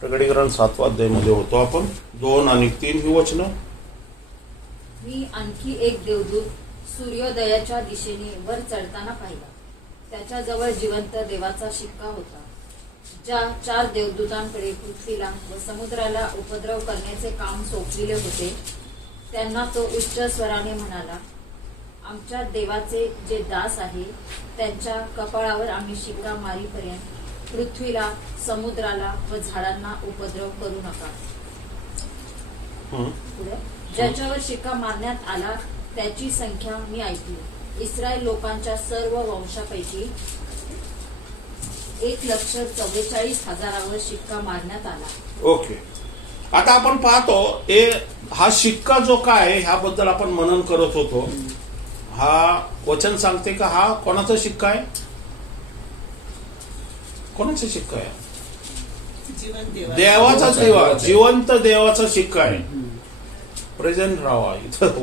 प्रकटीकरण 7 अध्यायामध्ये होतो आपण 2 आणि 3 ही वचनं. मी आणखी एक देवदूत सूर्योदयाच्या दिशेने वर चढताना पाहिला. त्याच्याजवळ जिवंत देवाचा शिक्का होता. ज्या 4 देवदूतांकडे पृथ्वीला व समुद्राला उपद्रव करण्याचे काम सोपविले होते त्यांना तो उच्च स्वराने म्हणाला, आमच्या देवाचे जे दास आहे त्यांच्या कपाळावर आम्ही शिक्का मारीपर्यंत पृथ्वीला, समुद्राला व झाडांना उपद्रव करू नका. ज्याच्यावर शिक्का मारण्यात आला त्याची संख्या मी ऐकली. इस्रायल लोकांच्या सर्व वंशापैकी 1,44,000 शिक्का मारण्यात आला. ओके. आता आपण पाहतो हा शिक्का जो काय ह्याबद्दल आपण मनन करत होतो. हा वचन सांगते का हा कोणाचा शिक्का आहे? कोणाचा शिक्का आहे? देवाचा जिवंत देवाचा शिक्का आहे. प्रेझेंट राहावा इथं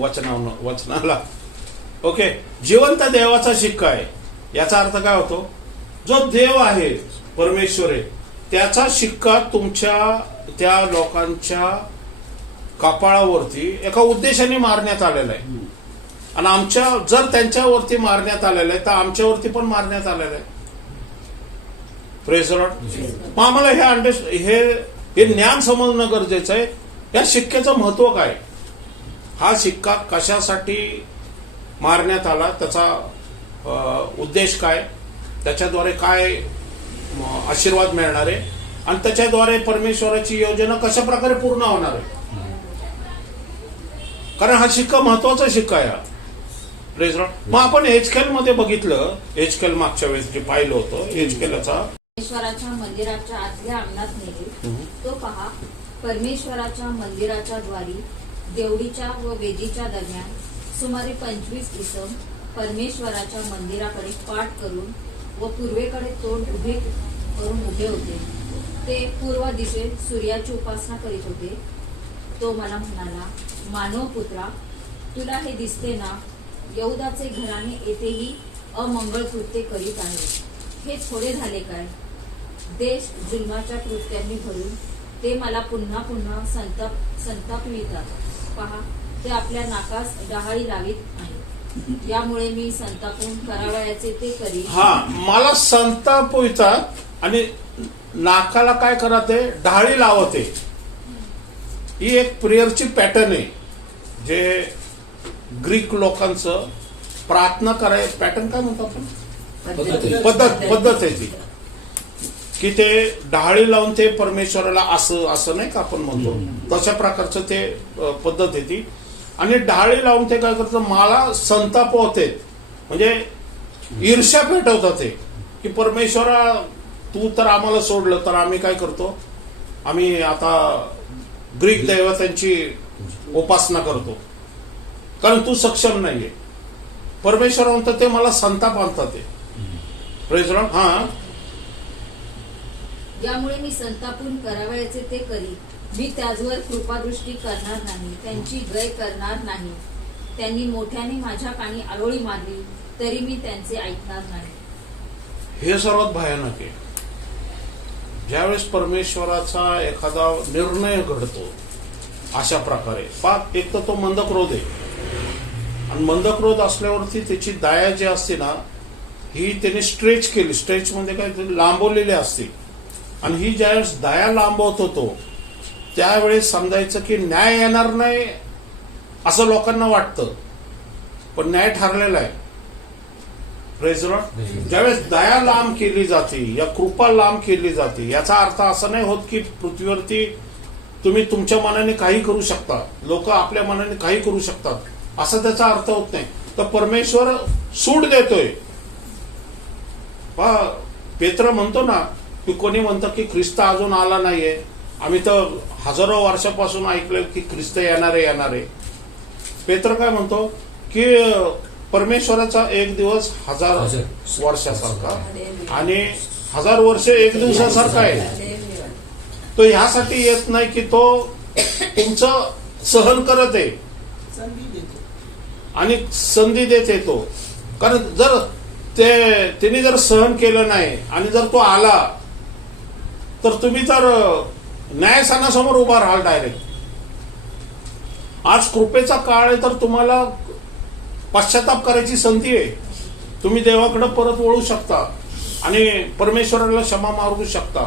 वचनाला. ओके, जिवंत देवाचा शिक्का आहे. याचा अर्थ काय होतो? जो देव आहे, परमेश्वर आहे, त्याचा शिक्का तुमच्या त्या लोकांच्या कपाळावरती एका उद्देशाने मारण्यात आलेला आहे. आणि आमच्या जर त्यांच्यावरती मारण्यात आलेलं आहे तर आमच्यावरती पण मारण्यात आलेलं आहे. Praise Lord. मग आम्हाला हे ज्ञान समजणं गरजेचं आहे. या शिक्क्याचं महत्व काय? हा शिक्का कशासाठी मारण्यात आला? त्याचा उद्देश काय? त्याच्याद्वारे काय आशीर्वाद मिळणार आहे? आणि त्याच्याद्वारे परमेश्वराची योजना कशा प्रकारे पूर्ण होणार आहे? कारण हा शिक्का महत्वाचा शिक्का आहे. Praise Lord. मग आपण एजकेल मध्ये बघितलं, एजकेल मागच्या वेळेस जे पाहिलं होतं, एजकेलचा परमेश्वराच्या मंदिराच्या आतल्या अंगणात नेले. तो पहा, परमेश्वराच्या मंदिराच्या द्वारी देवडीच्या व वेदीच्या दरम्यान सुमारे 25 इसम परमेश्वराच्या मंदिराकडे पाठ करून व पूर्वेकडे तोंड उभे करून उभे होते. ते पूर्व दिशेत सूर्याची उपासना करीत होते. तो मला म्हणाला, मानव पुत्रा, तुला हे दिसते ना, यहूदाचे घराणे येथेही अमंगळ कृत्ये करीत आहे. हे थोडे झाले काय? देश जुलमाच्या कृत्यांनी भरून ते मला पुन्हा पुन्हा संतापवितात. पहा, ते आपल्या नाकास डहाळी लावित आहे. यामुळे मी संतापून करावयाचे ते करी. हा, मला संतापवितात आणि नाकाला काय करते? डहाळी लावते. ही एक प्रेयरची पॅटर्न आहे, जे ग्रीक लोकांचं प्रार्थना कराय पॅटर्न काय म्हणतो आपण? पद्धत आहे ती, की ते डहाळी लावून ते परमेश्वराला असं नाही का आपण म्हणतो, तशा प्रकारचं ते पद्धत आहे ती. आणि डहाळी लावून ते काय करतं? मला संताप होते, म्हणजे ईर्ष्या पेटवतात ते, की परमेश्वरा तू तर आम्हाला सोडलं तर आम्ही काय करतो? आम्ही आता ग्रीक देवतांची उपासना करतो, कारण तू सक्षम नाहीये. परमेश्वर म्हणतात ते मला संताप आणतात ते. Praise Lord. हा, यामुळे मी संतापून करावयाचे ते करी. मी त्याचवर कृपादृष्टी करणार नाही, त्यांची गय करणार नाही. त्यांनी मोठ्याने माझ्या कानी आरोळी मारली तरी मी त्यांचे ऐकणार नाही. हे सर्वात भयानक आहे. ज्यावेळेस परमेश्वराचा एखादा निर्णय घडतो अशा प्रकारे, एक तर तो मंदक्रोध आहे. आणि मंदक्रोध असल्यावरती त्याची दया जी असते ना, ही त्याने स्ट्रेच केली. स्ट्रेच म्हणजे काय? लांबवलेली असते. आणि ही ज्यावेळेस दया लांबवत होतो त्यावेळेस समजायचं की न्याय येणार नाही असं लोकांना वाटतं, पण न्याय ठरलेला आहे. Praise Lord. ज्यावेळेस दया लांब केली जाते या कृपा लांब केली जाते, याचा अर्थ असा नाही होत की पृथ्वीवरती तुम्ही तुमच्या मनाने काही करू शकता, लोक आपल्या मनाने काही करू शकतात, असा त्याचा अर्थ होत नाही. तर परमेश्वर सूट देतोय. पेत्र म्हणतो ना, की कोणी म्हणतं की ख्रिस्त अजून आला नाहीये. आम्ही तर हजारो वर्षापासून ऐकलं की ख्रिस्त येणारे. पेत्र काय म्हणतो की परमेश्वराचा एक दिवस 1000 वर्षासारखा आणि 1000 वर्ष एक दिवसासारखा आहे. तो ह्यासाठी येत नाही की तो तुमचं सहन करत आहे आणि संधी देत येतो. कारण जर त्याने जर सहन केलं नाही आणि जर तो आला तर तुम्ही जर न्यायस्थानासमोर उभा राहाल डायरेक्ट. आज कृपेचा काळ आहे, तर तुम्हाला पश्चाताप करायची संधी आहे. तुम्ही देवाकडे परत वळू शकता आणि परमेश्वराला क्षमा मागू शकता.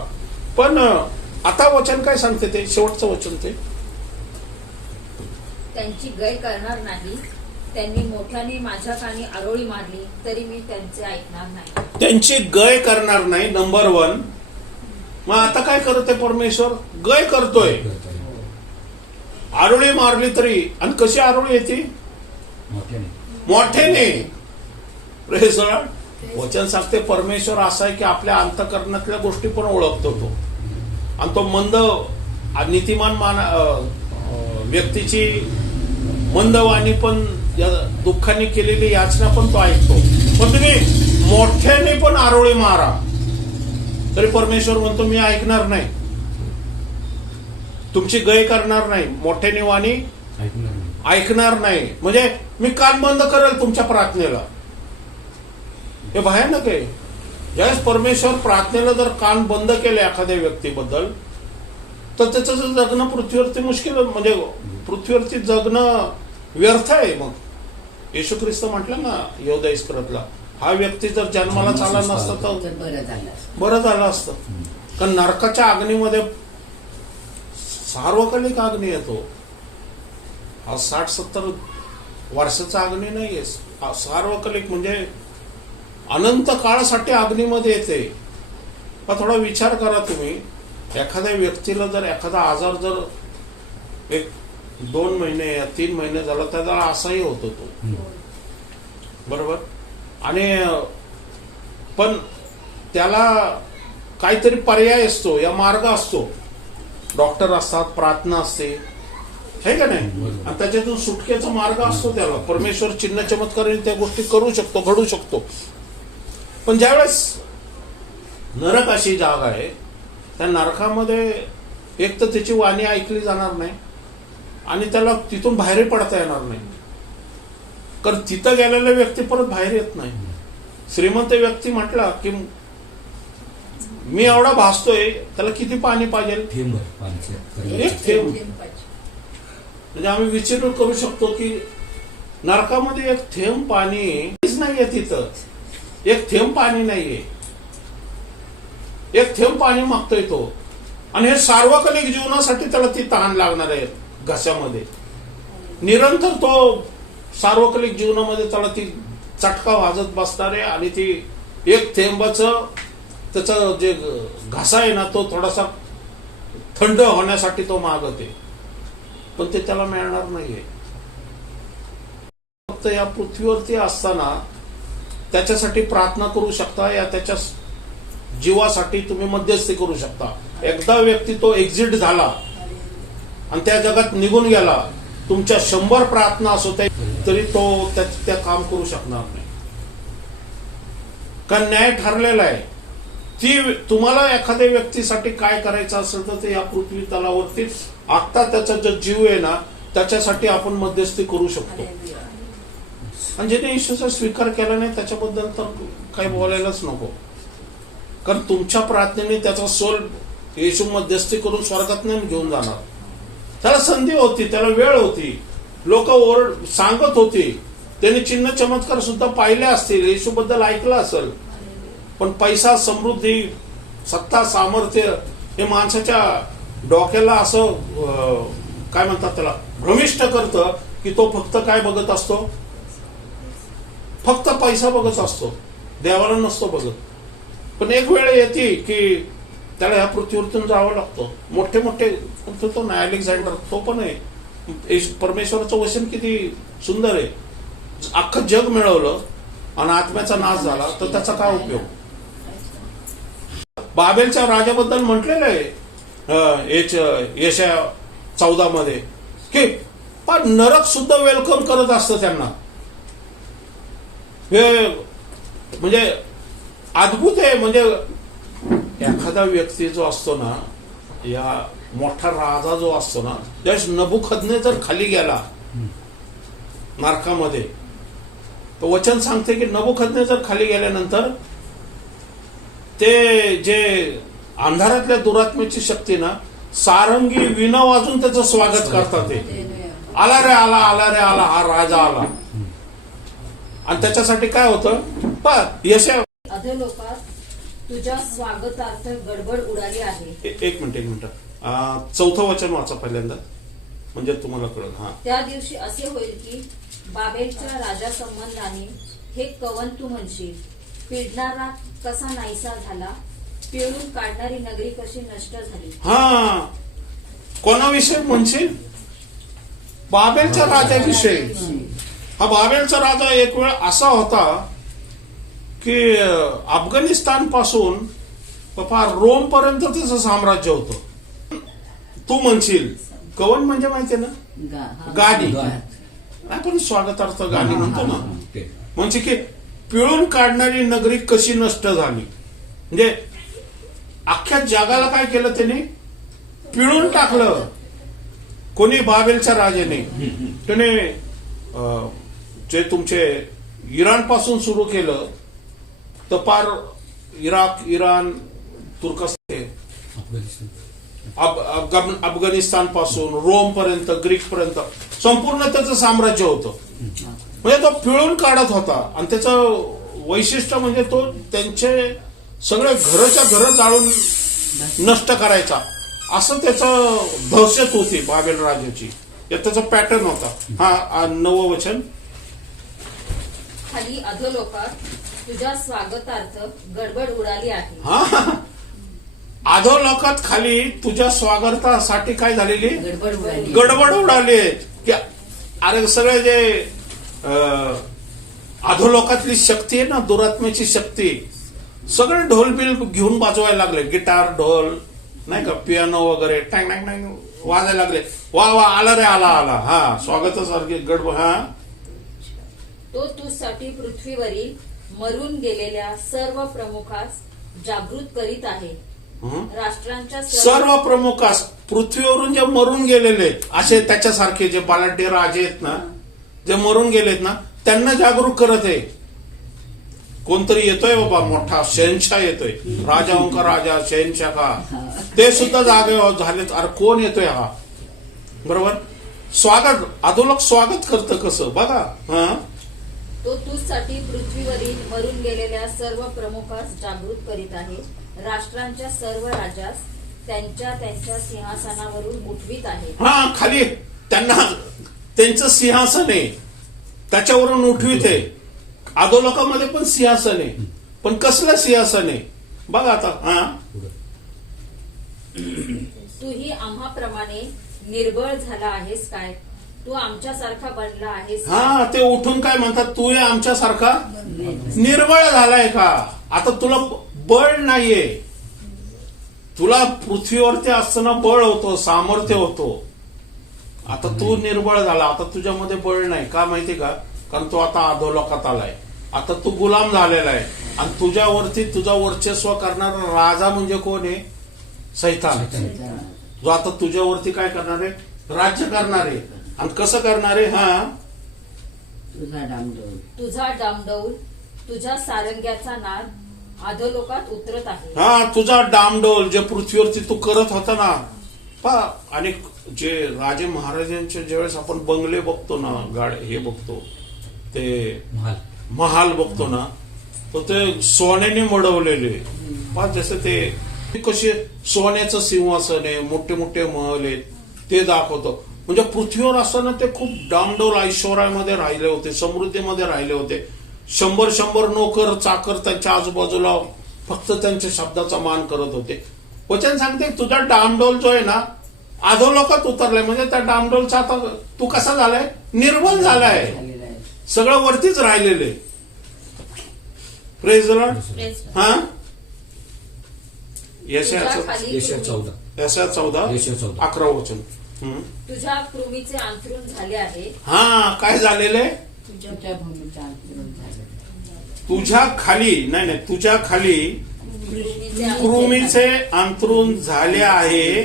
पण आता वचन काय सांगते, ते शेवटचं वचन ते, त्यांची गय करणार नाही. त्यांनी मोठ्याने माझ्या कानी आरोळी मारली तरी मी त्यांचे ऐकणार नाही. त्यांची गय करणार नाही. नंबर 1. मग आता काय करतोय परमेश्वर? गय करतोय. आरोळी मारली तरी, आणि कशी आरोळी येते? मोठ्याने. Praise the Lord. वचन सांगते परमेश्वर असा आहे की आपल्या अंतःकरणातल्या गोष्टी पण ओळखतो तो, आणि तो मंद नीतिमान व्यक्तीची मंदवाणी पण, दुःखाने केलेली याचना पण तो ऐकतो. पण तुम्ही मोठ्याने पण आरोळी मारा तरी परमेश्वर म्हणतो मी ऐकणार नाही, तुमची गय करणार नाही, मोठ्याने वाणी ऐकणार नाही. म्हणजे मी कान बंद करेल तुमच्या प्रार्थनेला. हे भयानक आहे. ज्यावेळेस परमेश्वर प्रार्थनेला जर कान बंद केले एखाद्या व्यक्तीबद्दल, तर त्याचं जगणं पृथ्वीवरती मुश्किल, म्हणजे पृथ्वीवरती जगणं व्यर्थ आहे. मग येशू ख्रिस्त म्हटलं ना यहूदा इस्करियोतला, हा व्यक्ती जर जन्माला आला नसता तर बरं झालं असतं. कारण नरकाच्या अग्नीमध्ये सार्वकालिक अग्नी येतो. हा 60-70 वर्षाचा अग्नी नाहीये, सार्वकालिक म्हणजे अनंत काळासाठी अग्नीमध्ये येते. पण थोडा विचार करा तुम्ही, एखाद्या व्यक्तीला जर एखादा आजार जर 1-2 महिने या 3 महिने झाला, त्याला असाही होतो तो, बरोबर. आणि पण त्याला काहीतरी पर्याय असतो, या मार्ग असतो. डॉक्टर असतात, प्रार्थना असते, हे का नाही, आणि त्याच्यातून सुटकेचा मार्ग असतो. त्याला परमेश्वर चिन्ह चमत्काराने त्या गोष्टी करू शकतो, घडू शकतो. पण ज्यावेळेस नरक अशी जागा आहे, त्या नरकामध्ये एक तर त्याची वाणी ऐकली जाणार नाही, आणि त्याला तिथून बाहेरही पडता येणार नाही. कारण तिथं गेलेला व्यक्ती परत बाहेर येत नाही. श्रीमंत व्यक्ती म्हटला की मी एवढा भासतोय, त्याला किती पाणी पाहिजे? एक थेंब. म्हणजे आम्ही विचार करू शकतो की नरकामध्ये एक थेंब पाणी नाहीये, तिथं एक थेंब पाणी नाहीये. एक थेंब पाणी मागतोय तो, आणि हे सार्वकालिक जीवनासाठी त्याला ती तहान लागणार आहे घशामध्ये. निरंतर तो सार्वकालिक जीवनामध्ये त्याला ती चटका वाजत बसणार आहे, आणि ती एक थेंबाचं त्याचा जे घसा आहे ना, तो थोडासा थंड होण्यासाठी तो मागते, पण ते त्याला मिळणार नाहीये. फक्त या पृथ्वीवरती असताना त्याच्यासाठी प्रार्थना करू शकता, या त्याच्या जीवासाठी तुम्ही मध्यस्थी करू शकता. एकदा व्यक्ती तो एक्झिट झाला आणि त्या जगात निघून गेला, तुमच्या 100 प्रार्थना असो तरी तो त्या काम करू शकणार नाही. कारण न्याय ठरलेला आहे. ती तुम्हाला एखाद्या व्यक्तीसाठी काय करायचं असेल तर ते या पृथ्वी तलावरती आता त्याचा जो जीव आहे ना, त्याच्यासाठी आपण मध्यस्थी करू शकतो. आणि ज्याने येशूचा स्वीकार केला नाही त्याच्याबद्दल तर काही बोलायलाच नको. कारण तुमच्या प्रार्थनेने त्याचा सोल येशू मध्यस्थी करून स्वर्गात नाही घेऊन जाणार. त्याला संधी होती, त्याला वेळ होती, लोक सांगत होती, त्यांनी चिन्ह चमत्कार सुद्धा पाहिले असतील, येशूबद्दल ऐकलं असेल. पण पैसा, समृद्धी, सत्ता, सामर्थ्य हे माणसाच्या डोक्याला असं काय म्हणतात त्याला भ्रमिष्ट करतं की तो फक्त काय बघत असतो? फक्त पैसा बघत असतो, देवाला नसतो बघत. पण एक वेळ येते की त्याला ह्या पृथ्वीवरतून जावं लागतं. मोठे मोठे तो ना अलेक्झांडर, तो पण आहे. परमेश्वराचं वचन किती सुंदर आहे. अख्खं जग मिळवलं आणि आत्म्याचा नाश झाला तर त्याचा काय उपयोग? बाबेलच्या राजाबद्दल म्हटलेलं आहे यशाया 14 मध्ये की नरक सुद्धा वेलकम करत असतं त्यांना. हे म्हणजे अद्भुत आहे. म्हणजे एखादा व्यक्ती जो असतो ना, या मोठा राजा जो असतो ना, ज्यावेळेस नबुखदनेझर खाली गेला नरकामध्ये, तर वचन सांगते की नबुखदनेझर खाली गेल्यानंतर ते जे अंधारातल्या दुरात्म्याची शक्ती ना, सारंगी विणा वाजून त्याचं स्वागत करतात. ते आला रे आला, आला रे आला, हा राजा आला. आणि त्याच्यासाठी काय होतं यशा अधोलोकात तुझ्या स्वागतार्थ गडबड उडाली आहे. एक मिनिट 4थं वचन वाचा पहिल्यांदा, म्हणजे तुम्हाला कळलं. हा, त्या दिवशी असे होईल की बाबेलच्या राजा संबंधाने हे कवन तू म्हणशील, पिडणारा कसा नाहीसा झाला, पिळून काढणारी नगरी कशी नष्ट झाली. हा, कोणाविषयी म्हणशील? बाबेलच्या राजाविषयी. हा बाबेलचा राजा एक वेळ असा होता की अफगाणिस्तान पासून रोम पर्यंत त्याचं साम्राज्य होतं. तू म्हणशील कवन म्हणजे माहितीये ना, गाणी. आपण स्वागतार्थ गाणी म्हणतो ना. म्हणजे की पिळून काढणारी नगरी कशी नष्ट झाली, म्हणजे अख्ख्या जगाला काय केलं त्याने? पिळून टाकलं. कोणी? बाबेलच्या राजाने. त्याने जे तुमचे इराण पासून सुरू केलं तर पार इराक, इराण, तुर्कस्तान, अफगाणिस्तान पासून रोम पर्यंत, ग्रीक पर्यंत संपूर्ण त्याचं साम्राज्य होतं. म्हणजे तो पिळून काढत होता. आणि त्याचं वैशिष्ट्य म्हणजे तो त्यांचे सगळे घरच्या घर जाळून नष्ट करायचा, असं त्याचं दहशत होती बाबेल राजाची. त्याचा पॅटर्न होता. हा, 9वं वचन. खाली अधोलोकात तुझ्या स्वागतार्थ गडबड उडाली आहे. हा, अधोलोकात खाली तुझ्या स्वागतासाठी काय झालेली? गडबड उडाली. की अरे सगळे जे अधोलोकातली शक्ती आहे ना, दुरात्म्याची शक्ती, सगळे ढोल बिल घेऊन वाजवायला लागले. गिटार, ढोल नाही का, पियानो वगैरे टँग टँग टँग वाजायला लागले. वा वा, आला रे आला आला. हा, स्वागतासारखी गडबड. हा, तो तुझसाठी पृथ्वीवरील मरून गेलेल्या सर्व प्रमुखास जागृत करीत आहे. राष्ट्रांच्या सर्व प्रमुखास, पृथ्वीवरून जे मरून गेलेले असे त्याच्यासारखे जे बलाढ्य राजे आहेत ना, जे मरून गेलेत ना, त्यांना जागरूक करत आहे. कोणतरी येतोय बाबा, मोठा शहनशाह येतोय, राजाओं का राजा, शहनशाह का, ते सुद्धा जागे झालेत. अरे कोण येतोय हा? बरोबर. स्वागत, अधोलोक स्वागत करतं कसं बघा. हा, तो तुझसाठी पृथ्वीवरील मरून गेलेल्या सर्व प्रमुखास जागृत करीत आहे. राष्ट्रांच्या सर्व राजास त्यांच्या त्यांच्या सिंहासनावरून उठवीत आहे. हा, खाली त्यांना त्यांचं सिंहासन आहे, त्याच्यावरून उठवीत आहे. अधोलोकामध्ये पण सिंहासन आहे, पण कसलं सिंहासन आहे बघा आता. हा, तूही आम्हाप्रमाणे निर्बळ झाला आहेस काय? तू आमच्यासारखा बनला आहेस. हा, ते उठून काय म्हणतात? तू आमच्यासारखा निर्बळ झालाय का? आता तुला बळ नाहीये. तुला पृथ्वीवरती असताना बळ होतं, सामर्थ्य होतं. आता तू निर्बळ झाला. आता तुझ्यामध्ये बळ नाही. का माहिती का? कारण तू आता अधोलोकात आलाय. आता तू गुलाम झालेला आहे. आणि तुझ्यावरती तुझा वर्चस्व करणारा राजा म्हणजे कोण आहे? सैतान. जो आता तुझ्यावरती काय करणार आहे? राज्य करणार आहे. आणि कसं करणार आहे? हा, तुझा डामडौल, तुझ्या सारंग्याचा नाद अधोलोकात उतरत आहे. हा, तुझा डामडोल जे पृथ्वीवरती तू करत होता ना. आणि जे राजे महाराजांचे ज्यावेळेस आपण बंगले बघतो ना, हे बघतो, ते महाल बघतो ना, तर ते सोन्याने मडवलेले. जसं ते कसे सोन्याचं सिंहासन आहे, मोठे मोठे महल आहेत, ते दाखवतो. म्हणजे पृथ्वीवर असताना ते खूप डामडौल ऐश्वर्यामध्ये राहिले होते, समृद्धीमध्ये राहिले होते. 100 नोकर चाकर त्यांच्या आजूबाजूला फक्त त्यांच्या शब्दाचा मान करत होते. वचन सांगते तुझा डामडौल जो आहे ना, अधोलोकात उतरलाय. म्हणजे त्या डामडौलचा आता तू कसा झालाय? निर्बल झालाय. सगळं वरतीच राहिलेले. Praise the Lord. हा, यशाया 14:11 वचन. तुझ्या कृमीचे अंथरूण झाले आहे. हा, काय झालेले? तुझ्या खाली नाही, तुझ्या खाली कृमीचे अंथरूण झाले आहे.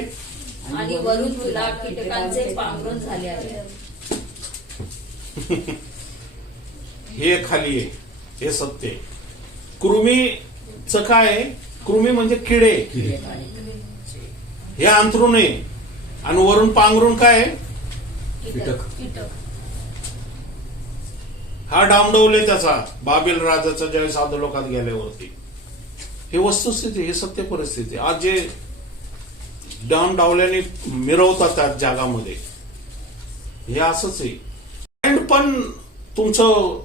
आणि वरून तुला कीटकांचे पांघरून झाले आहे. हे खाली आहे, हे सत्य. कृमीचं काय? कृमी म्हणजे किडे. हे अंथरून आहे आणि वरून पांघरून काय आहे? कीटक. हा डामडवले त्याचा बाबेल राजाचा ज्यावेळेस अधोलोकात गेल्यावरती. हे वस्तुस्थिती, हे सत्य परिस्थिती. आज जे डामडावल्याने मिरवतात त्या जगामध्ये हे असंच आहे. पण तुमचं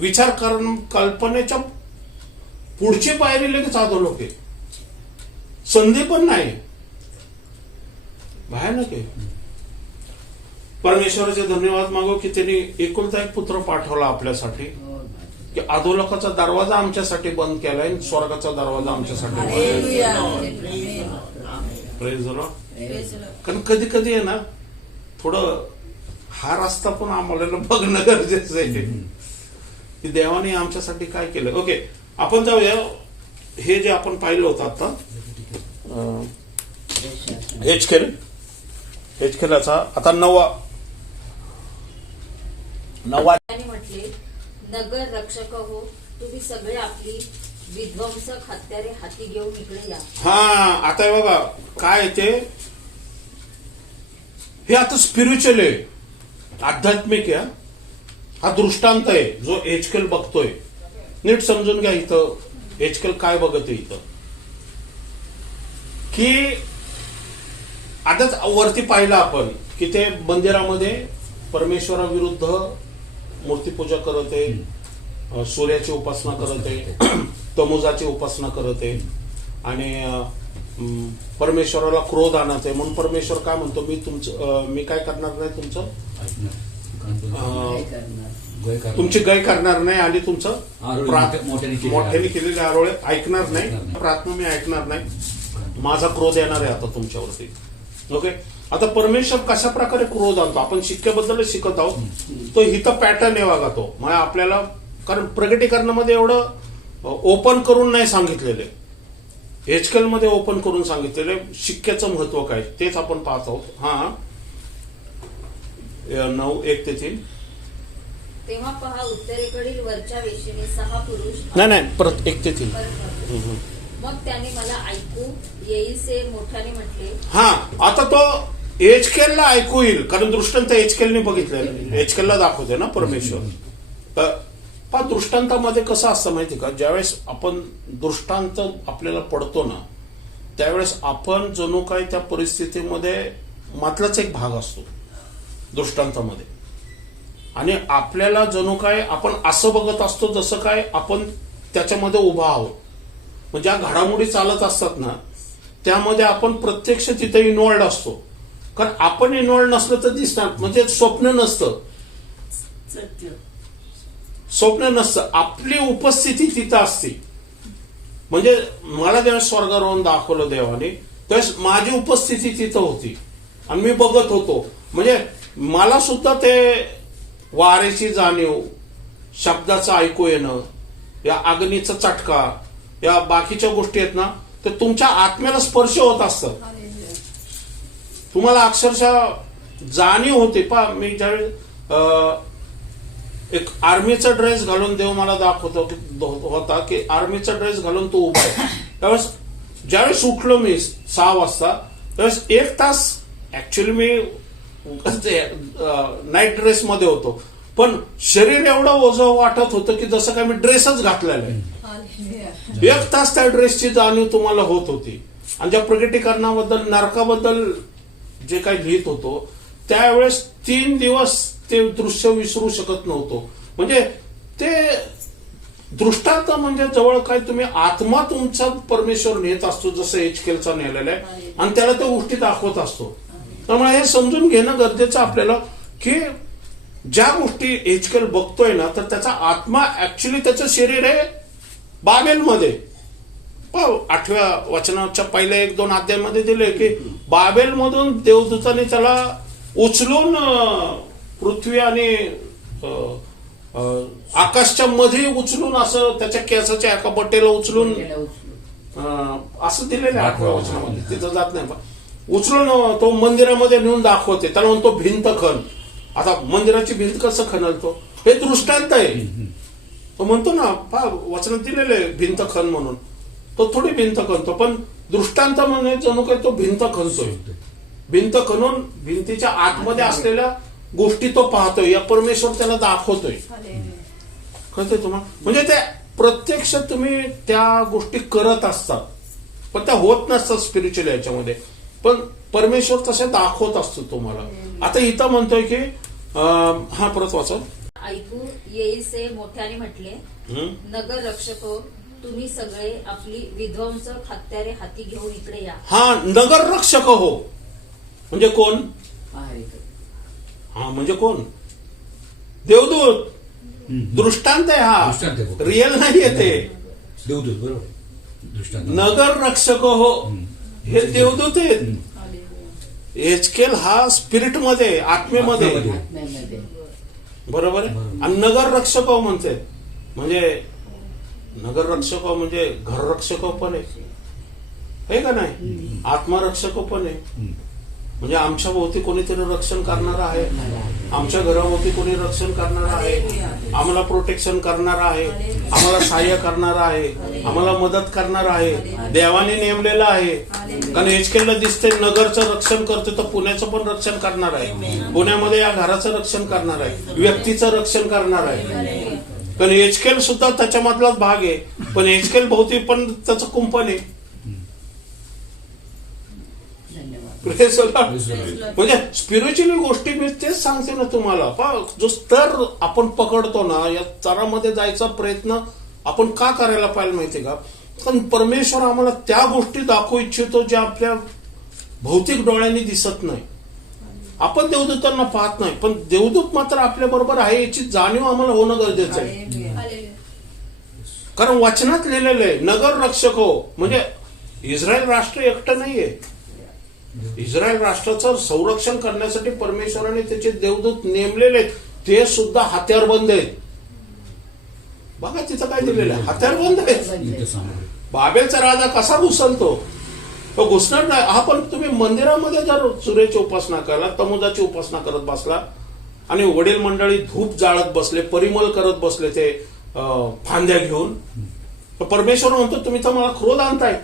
विचार कल्पनेच्या पुढची पायरी लगेच अधोलोक आहे. संधी पण नाही, भयानक आहे. परमेश्वराचे धन्यवाद मागो की त्यांनी एकुलता एक पुत्र पाठवला आपल्यासाठी, की अधोलोकाचा दरवाजा आमच्यासाठी बंद केलाय, स्वर्गाचा दरवाजा आमच्यासाठी बंद केलाय. Praise the Lord. कारण कधी कधी आहे ना, थोडं हा रस्ता पण आम्हाला बघणं गरजेचं आहे की देवाने आमच्यासाठी काय केलं. ओके, आपण जाऊया. हे जे आपण पाहिलं होतं आता हेचकेलाचा आता नवा त्याने म्हटले, नगर रक्षक हो, तुम्ही सगळे आपली विध्वंसक हत्यारे हाती घेऊन इकडे या. हा, आता हे बघा काय ते, हे आता स्पिरिच्युअल आहे, आध्यात्मिक आहे. हा दृष्टांत आहे जो एचकेल बघतोय. नीट समजून घ्या. इथं एचकेल काय बघत आहे इथं, की आताच वरती पाहिलं आपण की ते मंदिरामध्ये परमेश्वराविरुद्ध मूर्तीपूजा करत आहे, सूर्याची उपासना करत आहे, तमुजाची उपासना करत आहे आणि परमेश्वराला क्रोध आणत आहे. म्हणून परमेश्वर काय म्हणतो, मी काय करणार नाही, तुमचं तुमची गय करणार नाही आणि तुमचं मोठ्याने केलेले आरोळे ऐकणार नाही, प्रार्थना मी ऐकणार नाही, माझा क्रोध येणार आहे आता तुमच्यावरती. ओके, आता परमेश्वर कशा प्रकारे क्रोध आणतो आपण शिक्क्याबद्दलच शिकत आहोत. तो हिथं पॅटर्न आहे बघा तो. मग आपल्याला कारण प्रगटीकरणामध्ये एवढं ओपन करून नाही सांगितलेले, एचकेल मध्ये ओपन करून सांगितलेले. शिक्क्याचं महत्व काय तेच आपण पाहत आहोत. हा 9:1-3. तेव्हा पहा, उत्तरेकडील वरच्या वेशीने 6 पुरुष नाही परत 1-3. मग त्याने मला ऐकू येईसे मोठ्याने म्हटले. हा, आता तो एचकेलला ऐकू येईल कारण दृष्टांत एचकेलने बघितलं, एचकेलला दाखवते ना परमेश्वर. पण दृष्टांतामध्ये कसं असतं माहिती का, ज्यावेळेस आपण दृष्टांत आपल्याला पडतो ना, त्यावेळेस आपण जणू काय त्या परिस्थितीमध्ये मातलाच एक भाग असतो दृष्टांतामध्ये, आणि आपल्याला जणू काय आपण असं बघत असतो जसं काय आपण त्याच्यामध्ये उभा आहोत. म्हणजे ज्या घडामोडी चालत असतात ना, त्यामध्ये आपण प्रत्यक्ष तिथे इन्व्हॉल्ड असतो. कारण आपण इन्व्हॉल्ड नसलं तर दिसणार, म्हणजे स्वप्न नसतं, आपली उपस्थिती तिथं असते. म्हणजे मला जेव्हा स्वर्गारोहण दाखवलं देवाने, त्यावेळेस माझी उपस्थिती तिथं होती आणि मी बघत होतो. म्हणजे मला सुद्धा ते वाऱ्याची जाणीव, शब्दाचं ऐकू येणं, या अग्नीचा चटका, या बाकीच्या गोष्टी आहेत ना, ते तुमच्या आत्म्याला स्पर्श होत असतात. तुम्हाला अक्षरशः जाणीव होते. मी ज्यावेळी एक आर्मीचा ड्रेस घालून देव मला दाखवतो होता की आर्मीचा ड्रेस घालून तो उभा आहे. त्यावेळेस ज्यावेळेस उठलो मी 6 वाजता, त्यावेळेस 1 तास ऍक्च्युअली मी नाईट ड्रेस मध्ये होतो, पण शरीर एवढं ओझं वाटत होतं की जसं काय मी ड्रेसच घातलेला आहे. 1 तास त्या ड्रेसची जाणीव तुम्हाला होत होती. आणि ज्या प्रगटीकरणाबद्दल, नरकाबद्दल जे काही लिहित होतो, त्यावेळेस 3 दिवस ते दृश्य विसरू शकत नव्हतो. म्हणजे ते दृष्टांत म्हणजे जवळ काय तुम्ही आत्मा तुमचा परमेश्वर नेत असतो, जसं एचकेलचा नेलेला आहे, आणि त्याला त्या गोष्टी दाखवत असतो. त्यामुळे हे समजून घेणं गरजेचं आपल्याला की ज्या गोष्टी एचकेल बघतोय ना, तर त्याचा आत्मा ऍक्च्युली त्याचं शरीर आहे बाबेलमध्ये. 8व्या वचनाच्या पहिल्या 1-2 अध्यायामध्ये दिले की बाबेलमधून देवदूताने त्याला उचलून पृथ्वी आणि आकाशच्या मध्ये उचलून असं त्याच्या केसाच्या एका बट्टेला उचलून असं दिलेलं आहे 8व्या वचनामध्ये. तिथं जात नाही, पण उचलून तो मंदिरामध्ये नेऊन दाखवते. त्याला म्हणतो भिंत खण. आता मंदिराची भिंत कसं खणलतो, हे दृष्टांत आहे. तो म्हणतो ना, वचनात दिलेले भिंत खण म्हणून, तो थोडी भिंत खणतो, पण दृष्टांत म्हणजे जणू काही तो भिंत खणतोय. भिंत खणून भिंतीच्या आतमध्ये असलेल्या गोष्टी तो पाहतोय, या परमेश्वर त्याला दाखवतोय. कळतंय तुम्हाला? म्हणजे ते प्रत्यक्ष तुम्ही त्या गोष्टी करत असतात, पण त्या होत नसतात स्पिरिच्युअल याच्यामध्ये, पण परमेश्वर तसे दाखवत असतो तुम्हाला. आता इथं म्हणतोय की हा परत वाचा. ऐकू येईसे मोठ्याने म्हटले, नगर रक्षक तुम्ही सगळे आपली विध्वंसक हत्यारे हाती घेऊन इकडे या. हा, नगर रक्षक हो म्हणजे कोण? हा म्हणजे कोण? देवदूत. दृष्टांत आहे हा, दृष्टांत आहे. रिअल नाही ते. देवदूत बरोबर. दृष्टांत. नगर रक्षक हो हे देवदूत आहेत. एचकेल हा स्पिरिट मध्ये, आत्मेमध्ये, बरोबर आहे. आणि नगर रक्षक म्हणते, म्हणजे नगर रक्षक म्हणजे घर रक्षक पण आहे का नाही? आत्मरक्षक पण आहे. म्हणजे आमच्या भोवती कोणीतरी रक्षण करणार आहे, आमच्या घराभोवती कोणी रक्षण करणार आहे, आम्हाला प्रोटेक्शन करणार आहे, आम्हाला सहाय्य करणार आहे, आम्हाला मदत करणार आहे, देवाने नेमलेलं आहे. कारण एचकेलला दिसते नगरचं रक्षण करते, तर पुण्याचं पण रक्षण करणार आहे, पुण्यामध्ये या घराचं रक्षण करणार आहे, व्यक्तीचं रक्षण करणार आहे. कारण एचकेल सुद्धा त्याच्यामधलाच भाग आहे, पण एचकेल भोवती पण त्याचं कुंपण आहे. म्हणजे स्पिरिच्युअली गोष्टी मी तेच सांगते ना तुम्हाला. जो स्तर आपण पकडतो ना, या स्तरामध्ये जायचा प्रयत्न आपण का करायला पाहिजे माहितीये का? पण परमेश्वर आम्हाला त्या गोष्टी दाखवू इच्छितो ज्या आपल्या भौतिक डोळ्यांनी दिसत नाही. आपण देवदूतांना पाहत नाही, पण देवदूत मात्र आपल्या बरोबर आहे याची जाणीव आम्हाला होणं गरजेचं आहे. कारण वचनात लिहिलेलं आहे नगर रक्षक हो. म्हणजे इस्रायल राष्ट्र एकटं नाहीये. इस्रायल राष्ट्राचं संरक्षण करण्यासाठी परमेश्वराने त्याचे देवदूत नेमलेले आहेत, ते सुद्धा हत्यारबंद आहेत. बघा तिथं काय दिलेलं आहे, हत्यारबंद आहेत. बाबेलचा राजा कसा घुसलतो, तो घुसणार नाही. हा, पण तुम्ही मंदिरामध्ये जर सूर्याची उपासना करायला, तमुदाची उपासना करत बसला आणि वडील मंडळी धूप जाळत बसले, परिमल करत बसले ते फांद्या घेऊन, तर परमेश्वर म्हणतो तुम्ही तर मला क्रोध आणताय.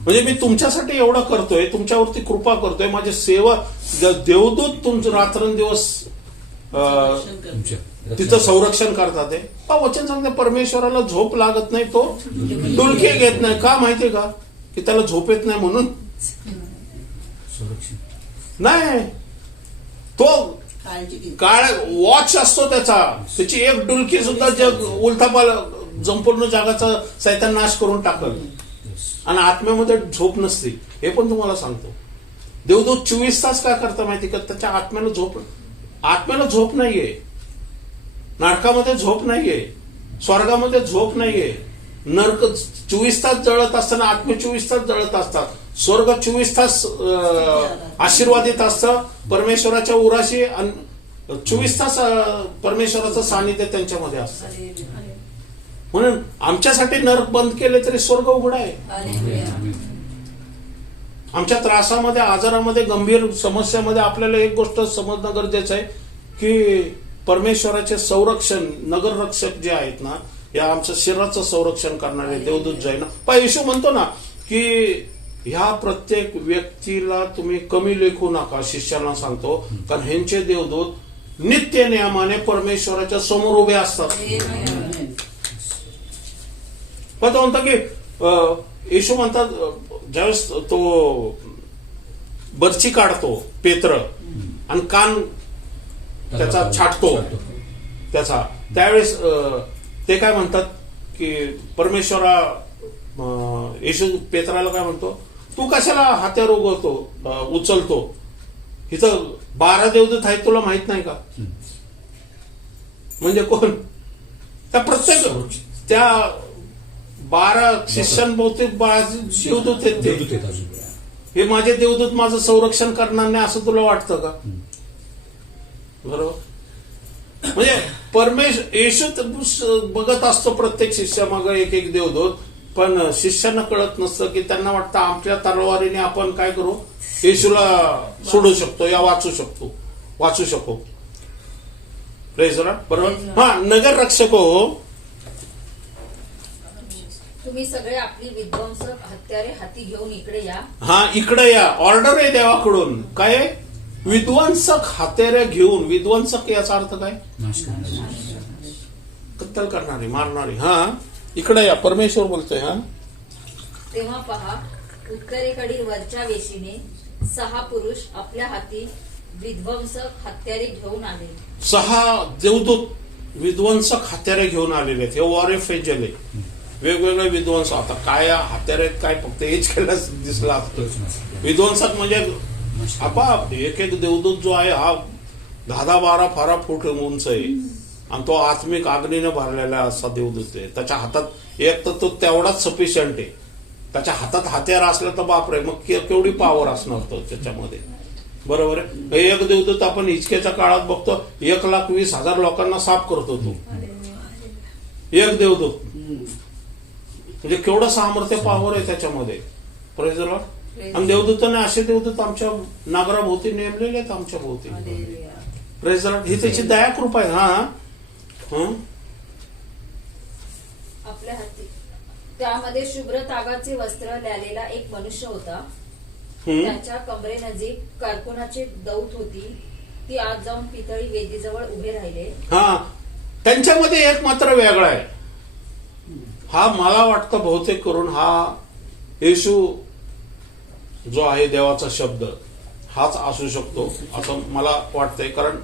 म्हणजे मी तुमच्यासाठी एवढं करतोय, तुमच्यावरती कृपा करतोय, माझे सेवक देवदूत तुमचं रात्रंदिवस तिचं संरक्षण करतात. वचन सांगते परमेश्वराला झोप लागत नाही, तो डुलके घेत नाही. का माहितीये का? की त्याला झोप येत नाही म्हणून नाही. तो काळ वॉच असतो त्याची एक डुलकी सुद्धा जग उलथापाल संपूर्ण जगाचा सैतान नाश करून टाकल. आणि आत्म्यामध्ये झोप नसते, हे पण तुम्हाला सांगतो. देवदूत 24 तास काय करता माहिती का? त्याच्या आत्म्याला झोप नाहीये, नरकामध्ये झोप नाहीये, स्वर्गामध्ये झोप नाहीये. नरक 24 तास जळत असताना आत्मे 24 तास जळत असतात. स्वर्ग 24 तास आशीर्वादित असतं परमेश्वराच्या उराशी, आणि 24 तास परमेश्वराचं सानिध्य त्यांच्यामध्ये असतं. म्हणून आमच्यासाठी नरक बंद केले तरी स्वर्ग उघडा आहे. आमच्या त्रासामध्ये, आजारामध्ये, गंभीर समस्यामध्ये आपल्याला एक गोष्ट समजणं गरजेचं आहे की परमेश्वराचे संरक्षण नगररक्षक जे आहेत ना, या आमच्या शरीराचं संरक्षण करणारे देवदूत जे आहे ना. पण येशू म्हणतो ना की ह्या प्रत्येक व्यक्तीला तुम्ही कमी लेखू नका, शिष्याला सांगतो, कारण ह्यांचे देवदूत नित्य नियमाने परमेश्वराच्या समोर उभे असतात. पण तो म्हणतो की येशू म्हणतात ज्यावेळेस तो बर्ची काढतो पेत्र आणि कान त्याचा छाटतो त्याचा, त्यावेळेस ते काय म्हणतात की परमेश्वरा येशू पेत्राला काय म्हणतो, तू कशाला हात्यावर उचलतो, इथं 12 देवदूत आहेत तुला माहित नाही का? म्हणजे कोण? त्या प्रत्येक त्या 12 शिष्यांभोवती देवदूत आहेत ते. हे माझे देवदूत माझं संरक्षण करणार नाही असं तुला वाटतं का? बरोबर. म्हणजे येशू बघत असतो प्रत्येक शिष्यामागं एक एक देवदूत, पण शिष्यांना कळत नसतं की त्यांना वाटतं आपल्या तलवारीने आपण काय करू, येशूला सोडू शकतो या वाचू शकतो. बरोबर. हा, नगर रक्षक हो. तुम्ही सगळे आपली विध्वंसक हत्यारे हाती घेऊन इकडे या. हा, इकडे या. ऑर्डर आहे देवाकडून. काय आहे? विध्वंसक हत्यारे घेऊन. विध्वंसक याचा अर्थ काय? नाश करणार. कत्तल करणारी, मारणारी. हा, इकडे या. परमेश्वर बोलतोय. हा, तेव्हा पहा, उत्तरेकडील वरच्या वेशीने 6 पुरुष आपल्या हाती विध्वंसक हत्यारे घेऊन आले. 6 देवदूत विध्वंसक हत्यारे घेऊन आलेले आहेत. हे वॉरेफ एंजल आहे. वेगवेगळे विध्वंस. आता काय हत्यारे काय फक्त हेच केलं दिसला असतं. विध्वंसक म्हणजे आपाप एक एक देवदूत जो आहे हा 10-12 फारा फूट उंच आहे आणि तो आत्मिक आग्नीने भरलेला असा देवदूत आहे. त्याच्या हातात एक तर तो तेवढाच सफिशियंट आहे. त्याच्या हातात हत्यार असलं तर बापरे, मग केवढी पॉवर असणार तो त्याच्यामध्ये. बरोबर आहे. एक देवदूत आपण हिचकेच्या काळात बघतो 1,20,000 लोकांना साफ करतो तो. एक देवदूत म्हणजे केवढं सामर्थ्य पॉवर आहे त्याच्यामध्ये. Praise the Lord. आणि देवदूताने असे देवदूत आमच्या नागराभोवती नेमलेले आहेत आमच्या भोवती. Praise the Lord. ही त्याची दया कृपा आहे. हा, आपल्या हाती त्यामध्ये शुभ्र तागाचे वस्त्र ल्यालेला एक मनुष्य होता. त्याच्या कमरेनजीक कारकुनाची दौत होती. ती आत जाऊन पितळी वेदीजवळ उभे राहिले. हा, त्यांच्यामध्ये एक मात्र वेगळा आहे. हा मला वाटतं बहुतेक करून हा येशू जो आहे देवाचा शब्द हाच असू शकतो असं मला वाटतंय. कारण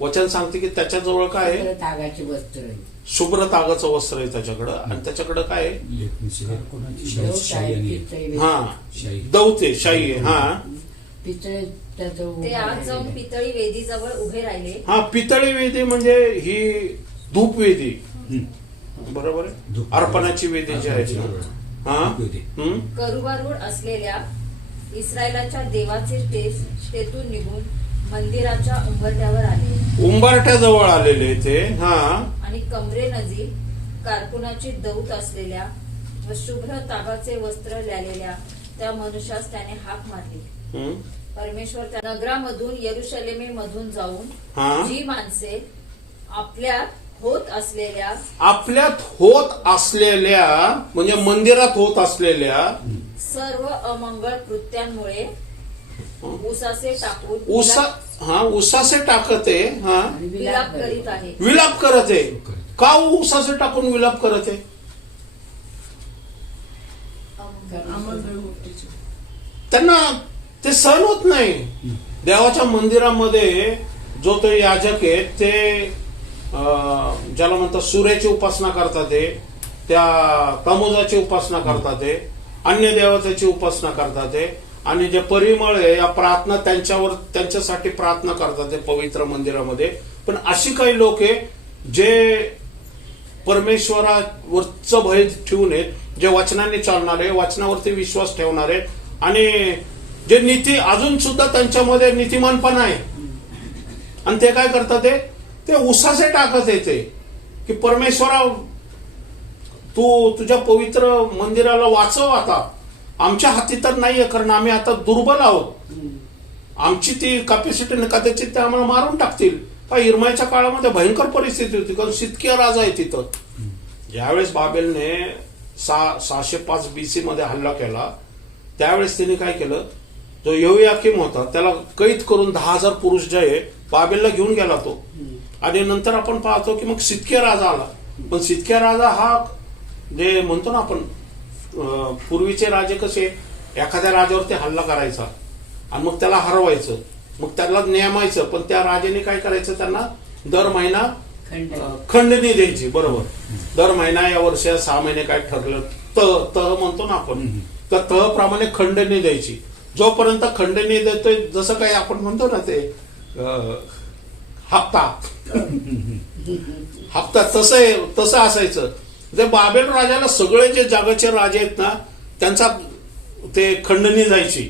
वचन सांगते की त्याच्याजवळ काय आहे? तागाचे वस्त्र आहे. शुभ्र तागाचं वस्त्र आहे त्याच्याकडं. आणि त्याच्याकडं काय आहे? हा, दौते शाही आहे. हा, ते आत जाऊन पितळी वेदीजवळ उभे राहिले. हा, पितळी वेदी म्हणजे ही धूप वेदी. बरोबर आहे. अर्पणाची वेदी जी आहे. हा, करुबारूढ असलेल्या इस्रायलाच्या देवाचे तेज तेथून निघून मंदिराच्या उंबरठ्यावर आले. उंबरठ्याजवळ आलेले ते. हा, आणि कमरे नजीक कारकुनाची दौत असलेल्या व शुभ्र तागाचे वस्त्र ल्यालेल्या त्या मनुष्यास त्याने हाक मारली. परमेश्वर त्या नगरामधून यरुशलेमेमधून जाऊन जी माणसे आपल्यात होत असलेल्या म्हणजे मंदिरात होत असलेल्या सर्व अमंगळ कृत्यांमुळे उसासे टाकत आहे. हा, विलाप करीत आहे. विलाप करत आहे. का उसासे टाकून विलाप करत आहे? त्यांना ते सहन होत नाही. देवाच्या मंदिरामध्ये जो तो याजक आहे ते ज्याला म्हणतात सूर्याची उपासना करतात, त्या तमोजाची उपासना करतात, अन्य देवतेची उपासना करतात आणि जे परिमळ आहे या प्रार्थना त्यांच्यासाठी प्रार्थना करतात पवित्र मंदिरामध्ये. पण अशी काही लोक आहे जे परमेश्वरावरचं भय ठेवून आहेत, जे वचनाने चालणारे, वचनावरती विश्वास ठेवणारे आणि जे नीती अजून सुद्धा त्यांच्यामध्ये नीतिमानपणा आहे. आणि ते काय करतात ते उसासे टाकत येते की परमेश्वरा तू तुझ्या पवित्र मंदिराला वाचव. आता आमच्या हाती तर नाहीये कारण आम्ही आता दुर्बल आहोत. आमची ती कॅपॅसिटी कदाचित ते आम्हाला मारून टाकतील. का इर्माईच्या काळामध्ये भयंकर परिस्थिती होती कारण सिदकिया राजा आहे तिथं. ज्यावेळेस बाबेलने 605 BC मध्ये हल्ला केला त्यावेळेस तिने काय केलं, जो यहोयाकीम होता त्याला कैद करून 10,000 पुरुष जे आहे बाबेलला घेऊन गेला तो. आणि नंतर आपण पाहतो की मग सिदकिया राजा आला. पण सिदकिया राजा हा जे म्हणतो ना आपण पूर्वीचे राजे कसे एखाद्या राजावरती हल्ला करायचा आणि मग त्याला हरवायचं, मग त्याला नेमायचं. पण त्या राजाने काय करायचं, त्यांना दर महिना खंडणी द्यायची. बरोबर, दर महिना या वर्ष 6 महिने काय ठरलं तह म्हणतो ना आपण, तर तह प्रमाणे खंडणी द्यायची. जोपर्यंत खंडणी देतोय जसं काही आपण म्हणतो ना ते हप्ता तसं असायचं. जे बाबेल राजाला सगळे जे जगाचे राजे आहेत ना त्यांचा ते खंडणी जायची.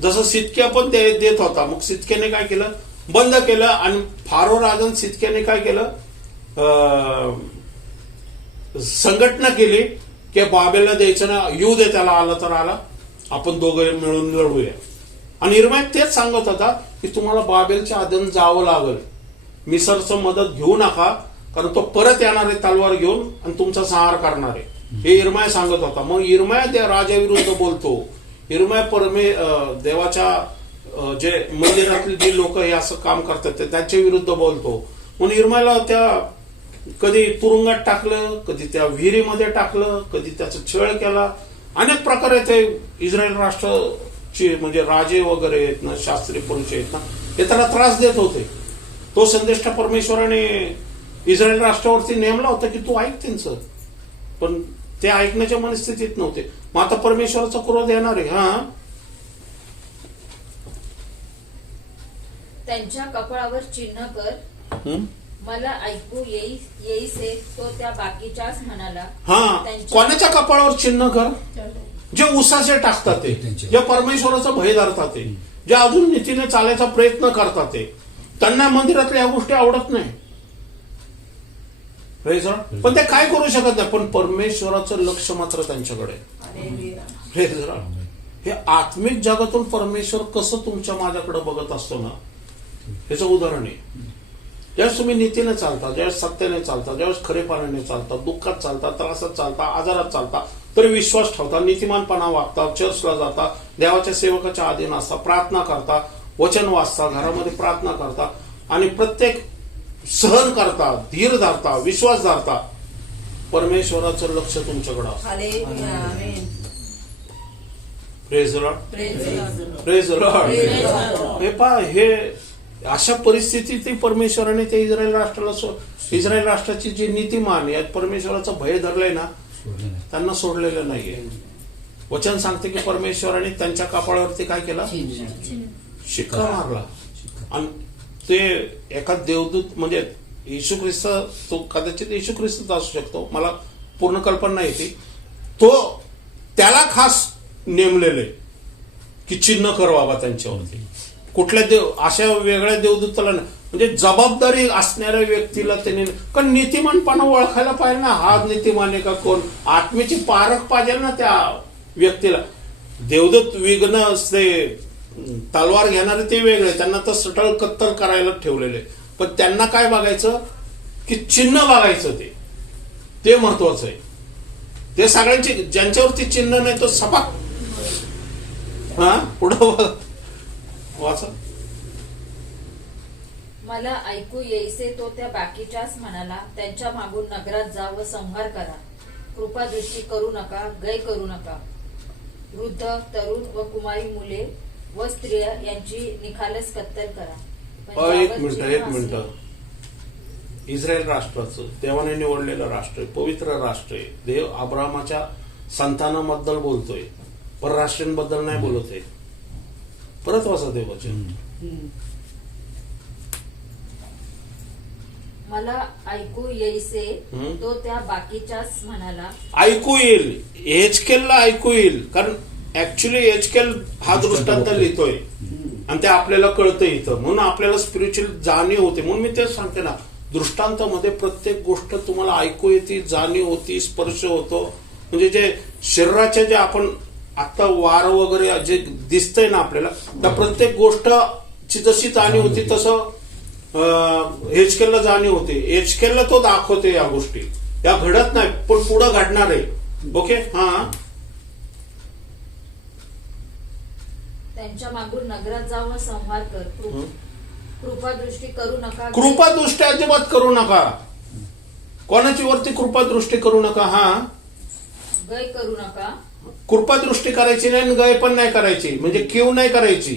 जसं सिदकिया पण ते देत होता. मग सिदकियाने काय केलं, बंद केलं. आणि फारो राजन सिदकियाने काय केलं, संघटना केली की बाबेलला द्यायचं ना, येऊ दे त्याला, आलं तर आला, आपण दोघे मिळून लढूया. आणि इर्माया तेच सांगत होता की तुम्हाला बाबेलच्या आधीन जावं लागेल, मिसरचं मदत घेऊ नका कारण तो परत येणार आहे तलवार घेऊन आणि तुमचा संहार करणार आहे. हे इर्माया सांगत होता. मग इर्माया त्या राजाविरुद्ध बोलतो. इर्माया देवाच्या जे मंदिरातले जे लोक हे असं काम करतात त्यांच्या विरुद्ध बोलतो. म्हणून इर्मायाला त्या कधी तुरुंगात टाकलं, कधी त्या विहिरीमध्ये टाकलं, कधी त्याचा छळ केला. अनेक प्रकारे ते इस्रायल राष्ट्राचे म्हणजे राजे वगैरे आहेत ना, शास्त्री पुरुष आहेत ना, हे त्याला त्रास देत होते. तो संदेष्टा परमेश्वराने इस्रायल राष्ट्रावरती नेमला होता की तू ऐक त्यांचं, पण ते ऐकण्याच्या मनस्थितीत नव्हते. मग आता परमेश्वराचा क्रोध येणार आहे. त्यांच्या कपाळावर चिन्ह कर, मला ऐकू येईसे तो त्या बाकीच्याच म्हणाला. कोणाच्या कपाळावर चिन्ह कर? जे उसाचे टाकतात ते, जे परमेश्वराचं भय धरतात ते, जे अजून नीतीने चालायचा प्रयत्न करतात ते, त्यांना मंदिरातल्या या गोष्टी आवडत नाही. पण ते काय करू शकत नाही. पण परमेश्वराचं लक्ष मात्र त्यांच्याकडे. हे आत्मिक जगातून परमेश्वर कसं तुमच्या माझ्याकडे बघत असतो ना, याचं उदाहरण आहे. ज्यावेळेस तुम्ही नीतीने चालता, ज्यावेळेस सत्याने चालता, ज्यावेळेस खरेपणाने चालता, दुःखात चालता, त्रासात चालता, आजारात चालता, तरी विश्वास ठेवता, नीतिमानपणा वागता, चर्चला जाता, देवाच्या सेवकाच्या अधीन असता, प्रार्थना करता, वचन वाचता, घरामध्ये प्रार्थना करता आणि प्रत्येक सहन करता, धीर धरता, विश्वास धरता, परमेश्वराचं लक्ष तुमच्याकडे असतं. Praise Lord, praise Lord. हे पहा, हे अशा परिस्थितीत परमेश्वराने ते इस्रायल राष्ट्राची जी नीतिमान यात परमेश्वराचं भय धरलंय ना, त्यांना सोडलेलं नाहीये. वचन सांगते की परमेश्वराने त्यांच्या कपाळावरती काय केला? शिक्का मारला. आणि ते एका देवदूत म्हणजे येशू ख्रिस्त, तो कदाचित येशू ख्रिस्तच असू शकतो, मला पूर्ण कल्पना नाही ती, तो त्याला खास नेमलेले की चिन्ह कर बाबा त्यांच्यावरती. कुठल्या अशा वेगळ्या देवदूताला म्हणजे जबाबदारी असणाऱ्या व्यक्तीला त्यांनी, कारण नीतिमानपणा ओळखायला पाहिजे ना, हा नीतिमान आहे का कोण, आत्मेची पारख पाहिजे ना त्या व्यक्तीला. देवदूत विघ्न ते तलवार घेणारे ते वेगळे, त्यांना तर सटळ कत्तल करायला ठेवलेले. पण त्यांना काय बघायचं की चिन्ह बघायचं, ते महत्वाचं आहे. ते सगळ्यांची ज्यांच्यावरती चिन्ह नाही तो सपाक पुढं वाचा. मला ऐकू येईसे तो त्या बाकीच्याच म्हणाला, त्यांच्या मागून नगरात जा व संहार करा, कृपादृष्टी करू नका, गय करू नका. वृद्ध, तरुण व कुमारी मुले व स्त्रिया यांची निखालस कत्तल करा. एक मिनिट. इस्रायल राष्ट्राचं देवाने निवडलेलं राष्ट्र आहे, पवित्र राष्ट्र आहे. देव अब्राहमाच्या संतानाबद्दल बोलतोय, परराष्ट्रीयांबद्दल नाही बोलत आहे. परत वाचा देवाचे. मला ऐकू येईसे तो त्या बाकीच्याच म्हणाला. ऐकू येईल, एचकेलला ऐकू येईल, कारण ऍक्च्युली एचकेल हा दृष्टांत लिहितोय आणि ते आपल्याला कळतं इथं, म्हणून आपल्याला स्पिरिच्युअल जाणीव होते. म्हणून मी तेच सांगते ना, दृष्टांतामध्ये प्रत्येक गोष्ट तुम्हाला ऐकू येते, जाणीव होती, स्पर्श होतो. म्हणजे जे शरीराच्या जे आपण आता वार वगैरे जे दिसतंय ना आपल्याला, त्या प्रत्येक गोष्टची जशी जाणीव होती तसं एचकेलला जाणीव होते. एचकेलला तो दाखवते या गोष्टी, या घडत नाही पण पुढं घडणार आहे. ओके. त्यांच्या मागून नगरात जाऊन संहार कर, कृपादृष्टी करू नका, कृपादृष्टी अजिबात करू नका. कोणाची वरती कृपादृष्टी करू नका. गय करू नका. कृपादृष्टी करायची नाही आणि गय पण नाही करायची, म्हणजे किव नाही करायची.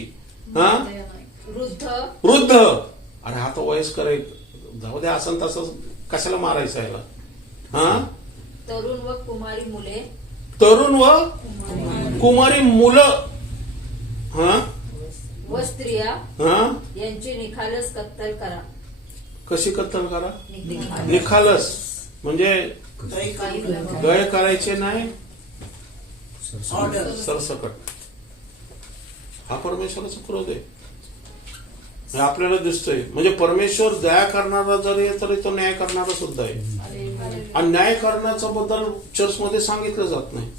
वृद्ध, अरे हा तो वयस्कर आहे, जाऊ द्या, असं तसं कशाला मारायचं याला. तरुण व कुमारी मुले, तरुण व कुमारी मुलं व स्त्रिया यांची निखालस कत्तल करा. कशी कत्तल करा? निखालस म्हणजे गय करायचे नाही, सरसकट. हा परमेश्वराचा क्रोध आहे, हे आपल्याला दिसतोय. म्हणजे परमेश्वर दया करणारा जरी तरी तो न्याय करणारा सुद्धा आहे. आणि न्याय करण्याच्या बद्दल चर्चमध्ये सांगितलं जात नाही,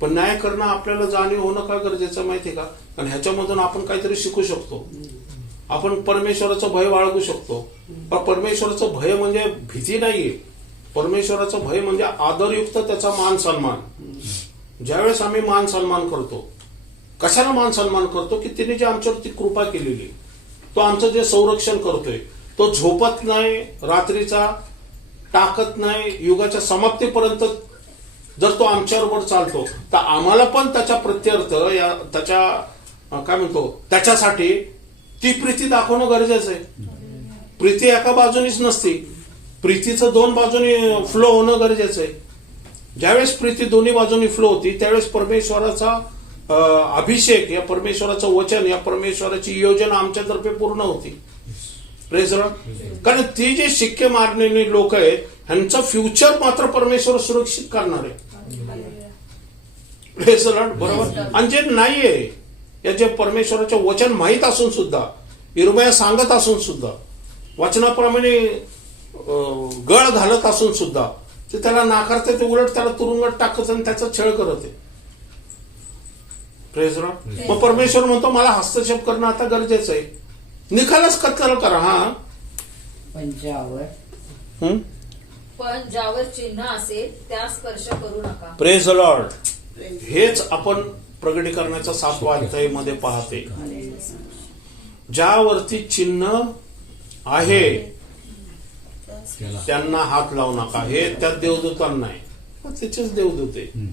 पण न्याय करणं आपल्याला जाणीव होणं का गरजेचं माहितीये का? कारण ह्याच्यामधून आपण काहीतरी शिकू शकतो, आपण परमेश्वराचं भय बाळगू शकतो. पण परमेश्वराचं भय म्हणजे भीती नाहीये, परमेश्वराचं भय म्हणजे आदरयुक्त त्याचा मान सन्मान. ज्यावेळेस आम्ही मान सन्मान करतो, कशाला मान सन्मान करतो की तिने जे आमच्यावरती कृपा केलेली, तो आमचं जे संरक्षण करतोय, तो झोपत नाही, रात्रीचा टाकत नाही, युगाच्या समाप्तीपर्यंत जर तो आमच्याबरोबर चालतो, तर आम्हाला पण त्याच्या प्रत्यर्थ त्याच्या काय म्हणतो त्याच्यासाठी ती प्रीती दाखवणं गरजेचं आहे. प्रीती एका बाजूनीच नसती, प्रीतीचं दोन बाजूनी फ्लो होणं गरजेचं आहे. ज्यावेळेस प्रीती दोन्ही बाजूनी फ्लो होती, त्यावेळेस परमेश्वराचा अभिषेक, या परमेश्वराचं वचन, या परमेश्वराची योजना आमच्यातर्फे पूर्ण होती. Praise Lord. कारण ती जे शिक्के मारलेली लोक आहेत, ह्यांचं फ्युचर मात्र परमेश्वर सुरक्षित करणार आहे. Praise Lord. बरोबर. आणि जे नाहीये, या जे परमेश्वराचे वचन माहीत असून सुद्धा, यिर्मया सांगत असून सुद्धा, वचनाप्रमाणे गळ घालत असून सुद्धा ते त्याला नाकारते, ते उलट त्याला तुरुंगात टाकत आणि त्याचा छळ करत आहे. Praise Lord. मग परमेश्वर म्हणतो मला हस्तक्षेप करणं आता गरजेचं आहे. निकालच कत्तल करा. हा पण ज्यावर चिन्ह असेल त्या स्पर्श करू नका. Praise Lord. हेच आपण प्रगटीकरणाच्या 7व्या अध्यायामध्ये पाहते. ज्यावरती चिन्ह आहे त्यांना हात लावू नका. हे त्या देवदूतांना आहे, त्याचेच देवदूत आहे.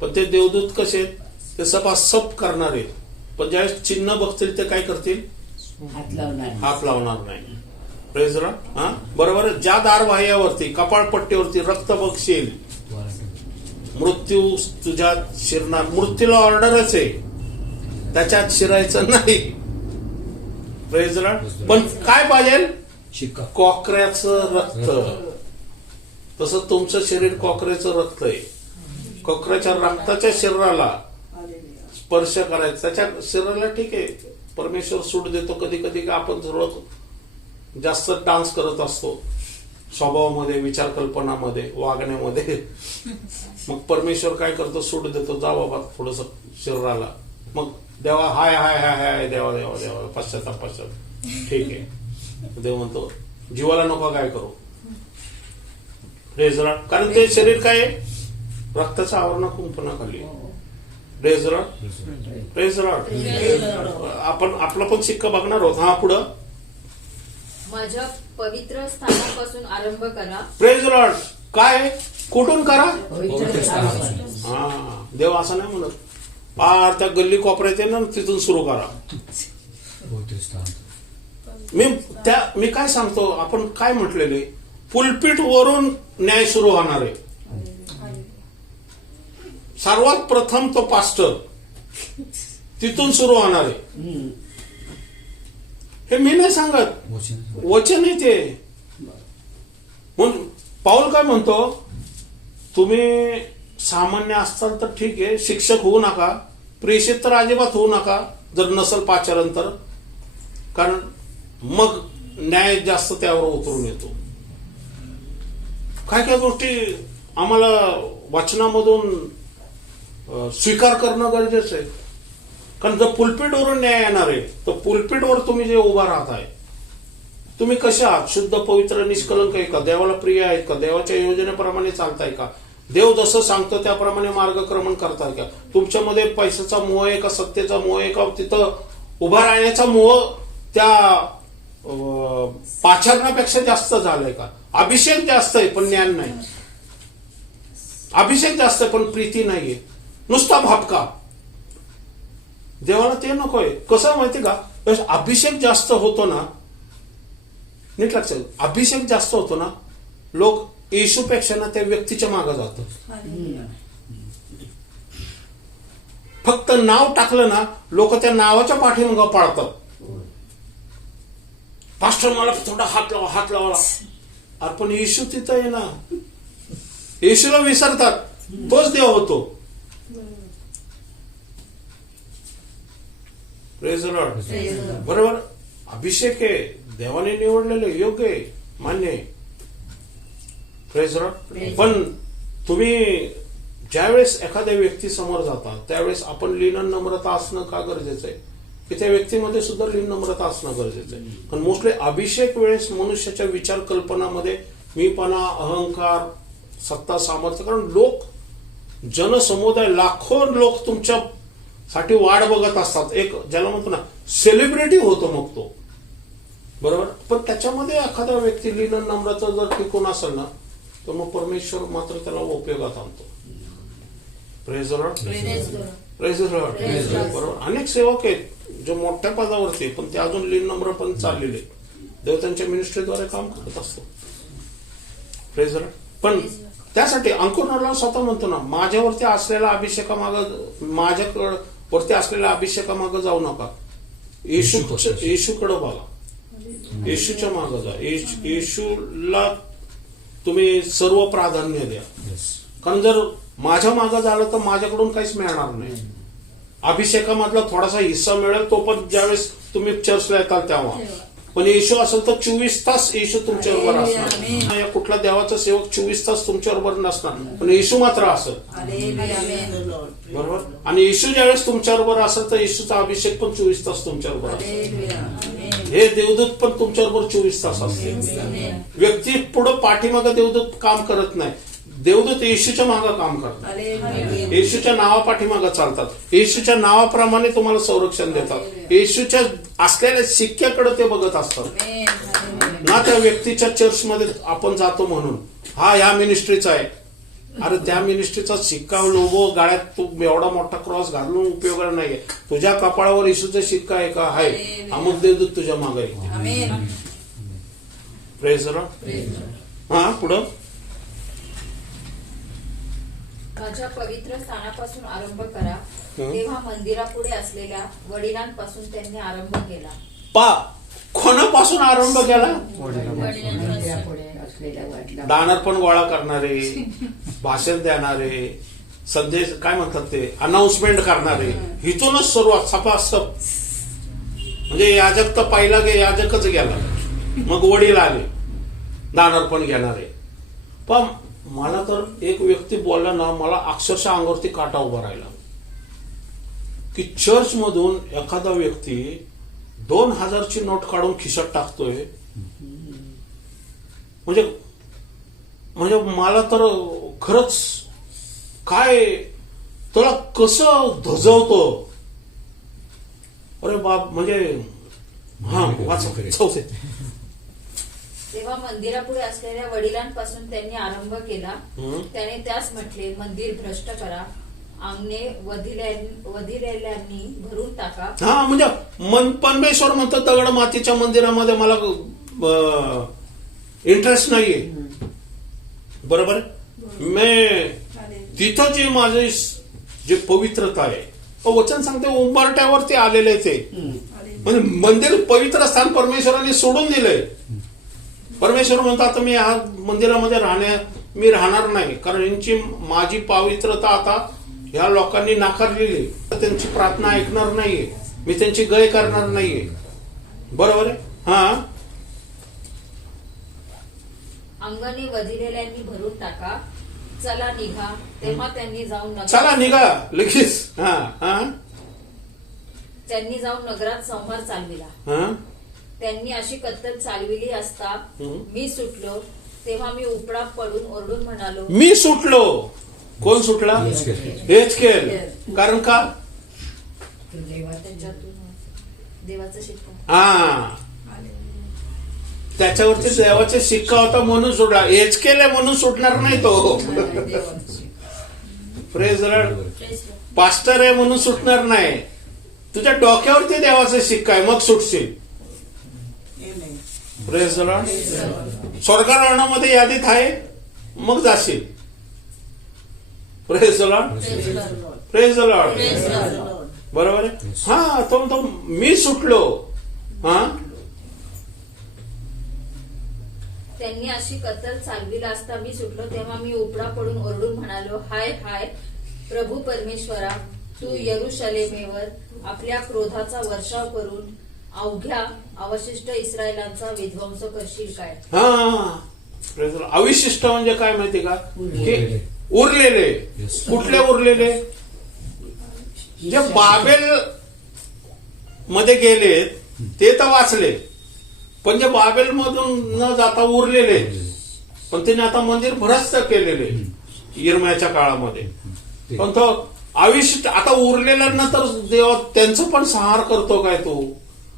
पण ते देवदूत कसे आहेत? ते सपासप करणार आहेत. पण ज्यावेळेस चिन्ह बघतील ते काय करतील? हात लावणार नाही. Praise Lord. हा बरोबर. ज्या दारवाह्यावरती, कपाळपट्टीवरती रक्त बघशील, मृत्यू तुझ्यात शिरणार. मृत्यूला ऑर्डरच आहे, त्याच्यात शिरायचं नाही. Praise Lord. पण काय पाहिजे? शिक्का. कॉकऱ्याचं रक्त. तसं तुमचं शरीर कॉकऱ्याचं रक्त आहे. कॉकऱ्याच्या रक्ताच्या शरीराला स्पर्श करायचा, त्याच्या शरीराला ठीक आहे, परमेश्वर सूट देतो. कधी कधी का आपण सर्व जास्त डान्स करत असतो स्वभावामध्ये, विचार कल्पनामध्ये, वागण्यामध्ये. मग परमेश्वर काय करतो? सूट देतो. जा बाबा थोडस शरीराला. मग देवा हाय हाय हाय हाय, देवा देवा देवा, पश्चाताप पश्चाताप, ठीक आहे. देव म्हणतो जीवाला नको काय करू. Praise Lord. कारण ते शरीर काय आहे? रक्ताच्या आवरणा कुंपणाखाली. Praise Lord. Praise Lord. आपण आपला पण शिक्का बघणार आहोत. हा पुढं माझ्या पवित्र स्थानापासून आरंभ करा. Praise Lord. काय? कुठून करा? हा. देव असं नाही म्हणत पार त्या गल्ली कोपऱ्यात आहे ना, तिथून सुरू करा. मी काय सांगतो, आपण काय म्हटलेले, पुलपीट वरून न्याय सुरू होणार आहे. सर्वात प्रथम तो पास्टर, तिथून सुरू होणार आहे. हे मी नाही सांगत, वचन आहे ते. म्हणून पाऊल काय म्हणतो, तुम्ही सामान्य असताल तर ठीक आहे, शिक्षक होऊ नका, प्रेषित तर अजिबात होऊ नका जर नसल पाचारण तर. कारण मग न्याय जास्त त्यावर उतरून येतो. काय काय गोष्टी आम्हाला वचनामधून स्वीकार करणं गरजेचं आहे. कारण जर पुलपीटवरून न्याय येणार आहे, तर पुलपीटवर तुम्ही जे उभा राहताय, तुम्ही कसे आहात? शुद्ध, पवित्र, निष्कलंक आहे का? देवाला प्रिय आहेत का? देवाच्या योजनेप्रमाणे चालताय का? देव जसं सांगतो त्याप्रमाणे मार्गक्रमण करताय का? तुमच्यामध्ये पैशाचा मोह आहे का? सत्तेचा मोह आहे का? तिथं उभा राहण्याचा मोह त्या पाचारणापेक्षा जास्त झालाय का? अभिषेक जास्त आहे पण ज्ञान नाही. अभिषेक जास्त आहे पण प्रीती नाहीये, नुसता भापका. देवाला ते नकोय. कसं माहिती का? अभिषेक जास्त होतो ना, नीट लक्षात, अभिषेक जास्त होतो ना, लोक येशूपेक्षा ना त्या व्यक्तीच्या मागे जातात. फक्त नाव टाकलं ना, लोक त्या नावाच्या पाठीमागे पळतात. पास्टर मला थोडा हात लावा, हात लावा. अरे पण येशू तिथं आहे ना. येशूला विसरतात, तोच देव होतो. Praise Lord. बरोबर. अभिषेक आहे, देवाने निवडलेले, योग्य आहे, मान्य आहे. Praise Lord. पण तुम्ही ज्यावेळेस एखाद्या व्यक्ती समोर जाता, त्यावेळेस आपण लीन नम्रता असणं का गरजेचं आहे? की त्या व्यक्तीमध्ये सुद्धा लीन नम्रता असणं गरजेचं आहे. पण मोस्टली अभिषेक वेळेस मनुष्याच्या विचार कल्पनामध्ये मीपणा, अहंकार, सत्ता सामर्थ्य, कारण लोक जनसमुदाय लाखो लोक तुमच्यासाठी वाट बघत असतात. एक ज्याला म्हणतो ना सेलिब्रिटी होतो मग तो, बरोबर. पण त्याच्यामध्ये एखादा व्यक्ती लीन नम्रता जर टिकून असेल ना तर मग परमेश्वर मात्र त्याला उपयोगात आणतो. Praise the Lord. Praise the Lord. बरोबर. अनेक सेवक आहेत जे मोठ्या पदावरती पण ते अजून लीन नम्र पण चाललेले, देव त्यांच्या मिनिस्ट्रीद्वारे काम करत असतो. Praise the Lord. पण त्यासाठी अंकुरला स्वतः म्हणतो ना, माझ्यावरती असलेल्या माझ्यावरती असलेल्या अभिषेकामागं जाऊ नका, येशूकडे बघा, येशूच्या मागं जा, येशूला तुम्ही सर्व प्राधान्य द्या. कारण जर माझ्या मागं झालं तर माझ्याकडून काहीच मिळणार नाही. अभिषेकामधला थोडासा हिस्सा मिळेल तो पण ज्यावेळेस तुम्ही चर्चला येताल तेव्हा. पण येशू असेल तर 24 तास येशू तुमच्याबरोबर असणार. या कुठला देवाचा सेवक 24 तास तुमच्याबरोबर नसणार, पण येशू मात्र असेल. बरोबर. आणि येशू ज्यावेळेस तुमच्याबरोबर असेल तर येशूचा अभिषेक पण 24 तास तुमच्याबरोबर असेल. हे देवदूत पण तुमच्याबरोबर 24 तास असते. व्यक्ती पुढे पाठीमागं देवदूत काम करत नाही, देवदूत येशूच्या मागं काम करतात, येशूच्या नावापाठीमागं चालतात, येशूच्या नावाप्रमाणे तुम्हाला संरक्षण देतात, येशूच्या असलेल्या शिक्क्याकडे ते बघत असतात ना. त्या व्यक्तीच्या चर्चमध्ये आपण जातो म्हणून हा ह्या मिनिस्ट्रीचा आहे, अरे त्या मिनिस्ट्रीचा शिक्का लोगो गाळ्यात तू एवढा मोठा क्रॉस घालून उपयोग नाहीये. तुझ्या कपाळावर येशूचा शिक्का आहे का? आहे. अमुक देवदूत तुझ्या मागे आहे. Praise the Lord. हा पुढं. माझ्या पवित्र स्थानापासून आरंभ करा. तेव्हा मंदिरापुढे असलेल्या वडिलांपासून त्यांनी आरंभ केला. कोणापासून आरंभ केला? मंदिरापुढे असलेल्या वडिलांपासून. दानर पण गोळा करणारे, भाषण देणारे, संदेश काय म्हणतात ते अनाउन्समेंट करणारे, इथूनच सुरुवात सपासप. म्हणजे याजक तर पहिला याजकच गेला, मग वडील आले दानर पण घेणारे. पण मला तर एक व्यक्ती बोलला ना, मला अक्षरशः अंगावरती काटा उभा राहिला की चर्च मधून एखादा व्यक्ती 2000ची नोट काढून खिशात टाकतोय. म्हणजे मला तर खरंच काय तुला कसं धजवतो. अरे बाप. म्हणजे हा वाच. तेव्हा मंदिरापुढे असलेल्या वडिलांपासून त्यांनी आरंभ केला. त्याने त्यास म्हटले, मंदिर भ्रष्ट करा, अंगणे वधिलेल्यांनी भरून टाका. हा म्हणजे परमेश्वर म्हणतो दगड मातीच्या मंदिरामध्ये मला इंटरेस्ट नाहीये. बरोबर. मी तिथं जे माझे जे पवित्रता आहे, वचन सांगते उंबरट्यावरती आलेले ते म्हणजे मंदिर पवित्र स्थान परमेश्वराने सोडून दिलंय. परमेश्वर म्हणतो आता मी या मंदिरामध्ये मी राहणार नाही, कारण यांची माझी पवित्रता आता ह्या लोकांनी नाकारलेली. त्यांची प्रार्थना ऐकणार नाहीये, मी त्यांची गय करणार नाहीये. बरोबर आहे. हा. अंगणे वधिलेल्यांनी भरून टाका, चला निघा. तेव्हा त्यांनी जाऊन चला निघा लगेच. हा हा. त्यांनी जाऊन नगरात संहार चालविला. हा. त्यांनी अशी कत्तल चालविली असता मी सुटलो. तेव्हा मी उपडा पडून ओरडून म्हणालो, मी सुटलो. कोण सुटला? हेच केल. कारण का? त्यांच्यातून देवाचा शिक्का. हा. त्याच्यावरती देवाचा शिक्का होता म्हणून सुटला. हेच केले म्हणून सुटणार नाही तो. Praise the Lord. पास्टर आहे म्हणून सुटणार नाही. तुझ्या डोक्यावरती देवाचा शिक्का आहे, मग सुटशील. Praise the Lord. स्वर्गारोहणामध्ये यादीत आहे, मग जाशील. Praise the Lord. Praise the Lord. बरोबर आहे. हा. तो मी सुटलो. हा. त्यांनी अशी कत्तल चालविला असता मी सुटलो. तेव्हा मी उपडा पडून ओरडून म्हणालो, हाय हाय प्रभू परमेश्वरा, तू यरूशलेमेवर आपल्या क्रोधाचा वर्षाव करून अवघ्या अवशिष्ट इस्रायलांचा विध्वंस करशील काय? हा. अविशिष्ट म्हणजे काय माहिती का? की उरलेले. कुठले उरलेले? जे बाबेल मध्ये गेले ते तर वाचले, पण जे बाबेल मधून न जाता उरलेले पण त्याने आता मंदिर भरस्त केलेले यिर्मयाच्या काळामध्ये. ते- पण तो आयुष्य आता उरलेल्यांना तर देव त्यांचं पण संहार करतो काय तो,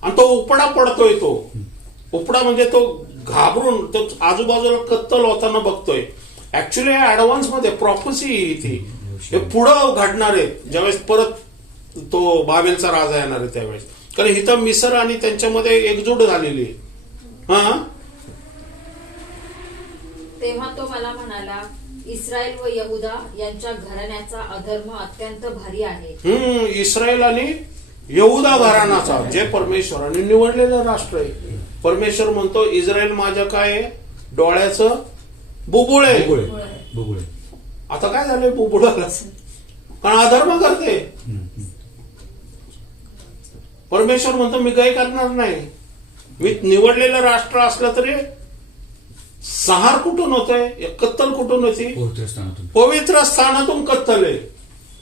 आणि तो उपडा पडतोय. तो उपडा म्हणजे तो घाबरून तो आजूबाजूला कत्तल होताना बघतोय. ऍक्च्युली ऍडव्हान्स मध्ये प्रॉफसी ती हे पुढं घडणार आहे ज्यावेळेस परत तो बाबेलचा राजा येणार आहे त्यावेळेस. कारण इथं मिसर आणि त्यांच्यामध्ये एकजूट झालेली आहे. हा, तेव्हा तो मला म्हणाला, इस्रायल व यहुदा यांच्या घराण्याचा अधर्म अत्यंत भारी आहे. इस्रायल आणि यहुदा घराण्याचा, जे परमेश्वराने निवडलेलं राष्ट्र आहे. परमेश्वर म्हणतो इस्रायल माझ्या काय आहे? डोळ्याचं बुबुळ आहे. बुबुळे बुबुळे. आता काय झालंय बुबुळाला? कारण अधर्म करते. परमेश्वर म्हणतो मी काही करणार नाही. मी निवडलेलं राष्ट्र असलं तरी संहार कुठून होतोय? कत्तल कुठून होती? पवित्र स्थानातून. पवित्र स्थानातून कत्तल आहे.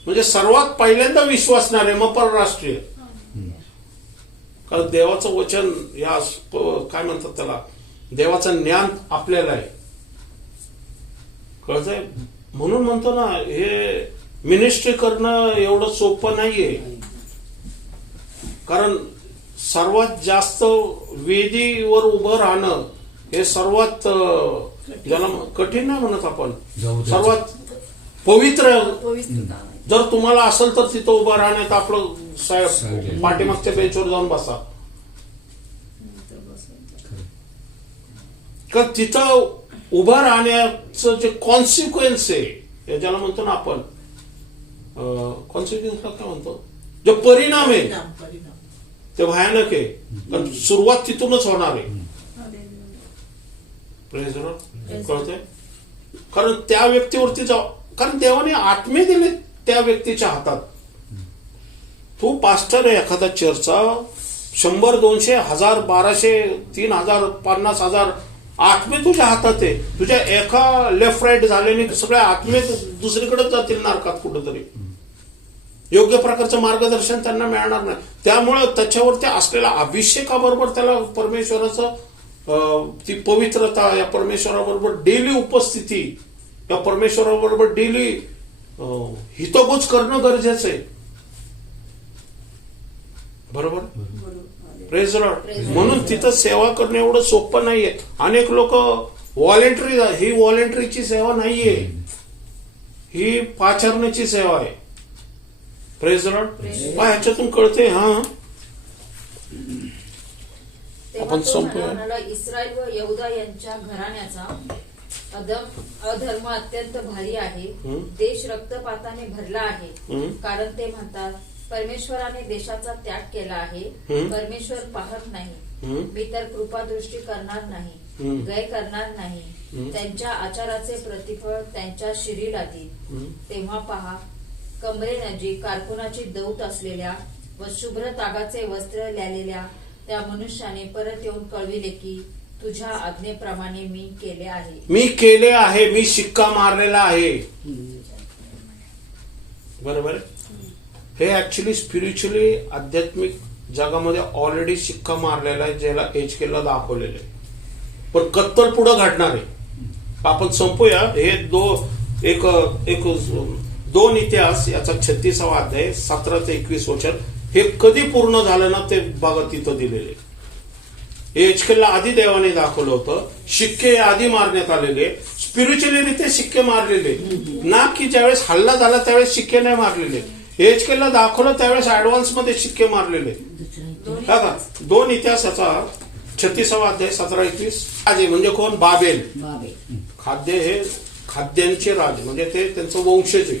म्हणजे सर्वात पहिल्यांदा विश्वासणार आहे, मग परराष्ट्रीय. कारण देवाचं वचन या काय म्हणतात त्याला, देवाचं ज्ञान आपल्याला आहे, कळतंय? म्हणून म्हणतो ना, हे मिनिस्ट्री करणं एवढं सोपं नाहीये. कारण सर्वात जास्त वेदीवर उभं राहणं हे सर्वात ज्याला कठीण नाही म्हणत आपण, सर्वात पवित्र. जर तुम्हाला असेल तर तिथं उभं राहण्यात आपलं साहेब पाठीमागच्या बेंचवर जाऊन बसा. कारण तिथं उभं राहण्याचं जे कॉन्सिक्वेन्स आहे, ज्याला म्हणतो ना आपण कॉन्सिक्वेन्सला काय म्हणतो, जो परिणाम आहे ते भयानक आहे. कारण सुरुवात तिथूनच होणार आहे. कळतंय? कारण त्या व्यक्तीवरती कारण देवाने आत्मे दिले त्या व्यक्तीच्या हातात. तू पास्टर आहे एखादा चर्चचा, 100, 200, 1000, 1200, 3000, 50,000 आत्मे तुझ्या हातात आहे. तुझ्या एका लेफ्ट राईट झाल्याने सगळ्या आत्मे दुसरीकडे जातील नरकात कुठंतरी. योग्य प्रकारचं मार्गदर्शन त्यांना मिळणार नाही. त्यामुळे त्याच्यावरती असलेल्या अभिषेकाबरोबर त्याला परमेश्वराचं ती पवित्रता, या परमेश्वराबरोबर डेली उपस्थिती, या परमेश्वराबरोबर डेली हितगुज करणं गरजेचं आहे. बरोबर? Praise Lord. म्हणून तिथं सेवा करणं एवढं सोपं नाहीये. अनेक लोक व्हॉलेंटरी, ही व्हॉलेंटरीची सेवा नाहीये, ही पाचारण्याची सेवा आहे. Praise Lord. ह्याच्यातून कळते. हा, आपण संपूया. इस्रायल व यहुदा यांच्या घराण्याचा अधर्म अत्यंत भारी आहे. देश रक्तपाताने भरला आहे. कारण ते म्हणतात, परमेश्वराने देशाचा त्याग केला आहे. परमेश्वर पाहत नाही. मी तर कृपादृष्टी करणार नाही, गय करणार नाही. त्यांच्या आचाराचे प्रतिफळ त्यांच्या शिरीला देईल. तेव्हा पहा, कमरेनजीक कारकुनाची दौत असलेल्या व शुभ्र तागाचे वस्त्र ल्यालेल्या त्या मनुष्याने परत येऊन कळविले की तुझ्या आज्ञेप्रमाणे मी केले आहे. मी केले आहे, मी शिक्का मारलेला आहे. बरोबर. हे ऍक्च्युली स्पिरिच्युअली आध्यात्मिक जगामध्ये ऑलरेडी शिक्का मारलेला आहे, ज्याला एचकेला दाखवलेलं आहे. पण कत्तल पुढे घडणार आहे. आपण संपूया. हे एक 2 इतिहास याचा 36वा अध्याय 17 ते 21 वचन. हे कधी पूर्ण झालं ना ते बघा तिथं दिलेले. एचकेला आधी देवाने दाखवलं होतं. शिक्के आधी मारण्यात आलेले, स्पिरिच्युअली रीते शिक्के मारलेले ना, की ज्यावेळेस हल्ला झाला त्यावेळेस शिक्के नाही मारलेले. एचकेला दाखवलं त्यावेळेस ऍडव्हान्स मध्ये शिक्के मारलेले. 2 इतिहासाचा 36वा अध्याय 17-21. राजे म्हणजे कोण? बाबेल. खाद्य हे खाद्यांचे राज, म्हणजे ते त्यांचं वंशज आहे,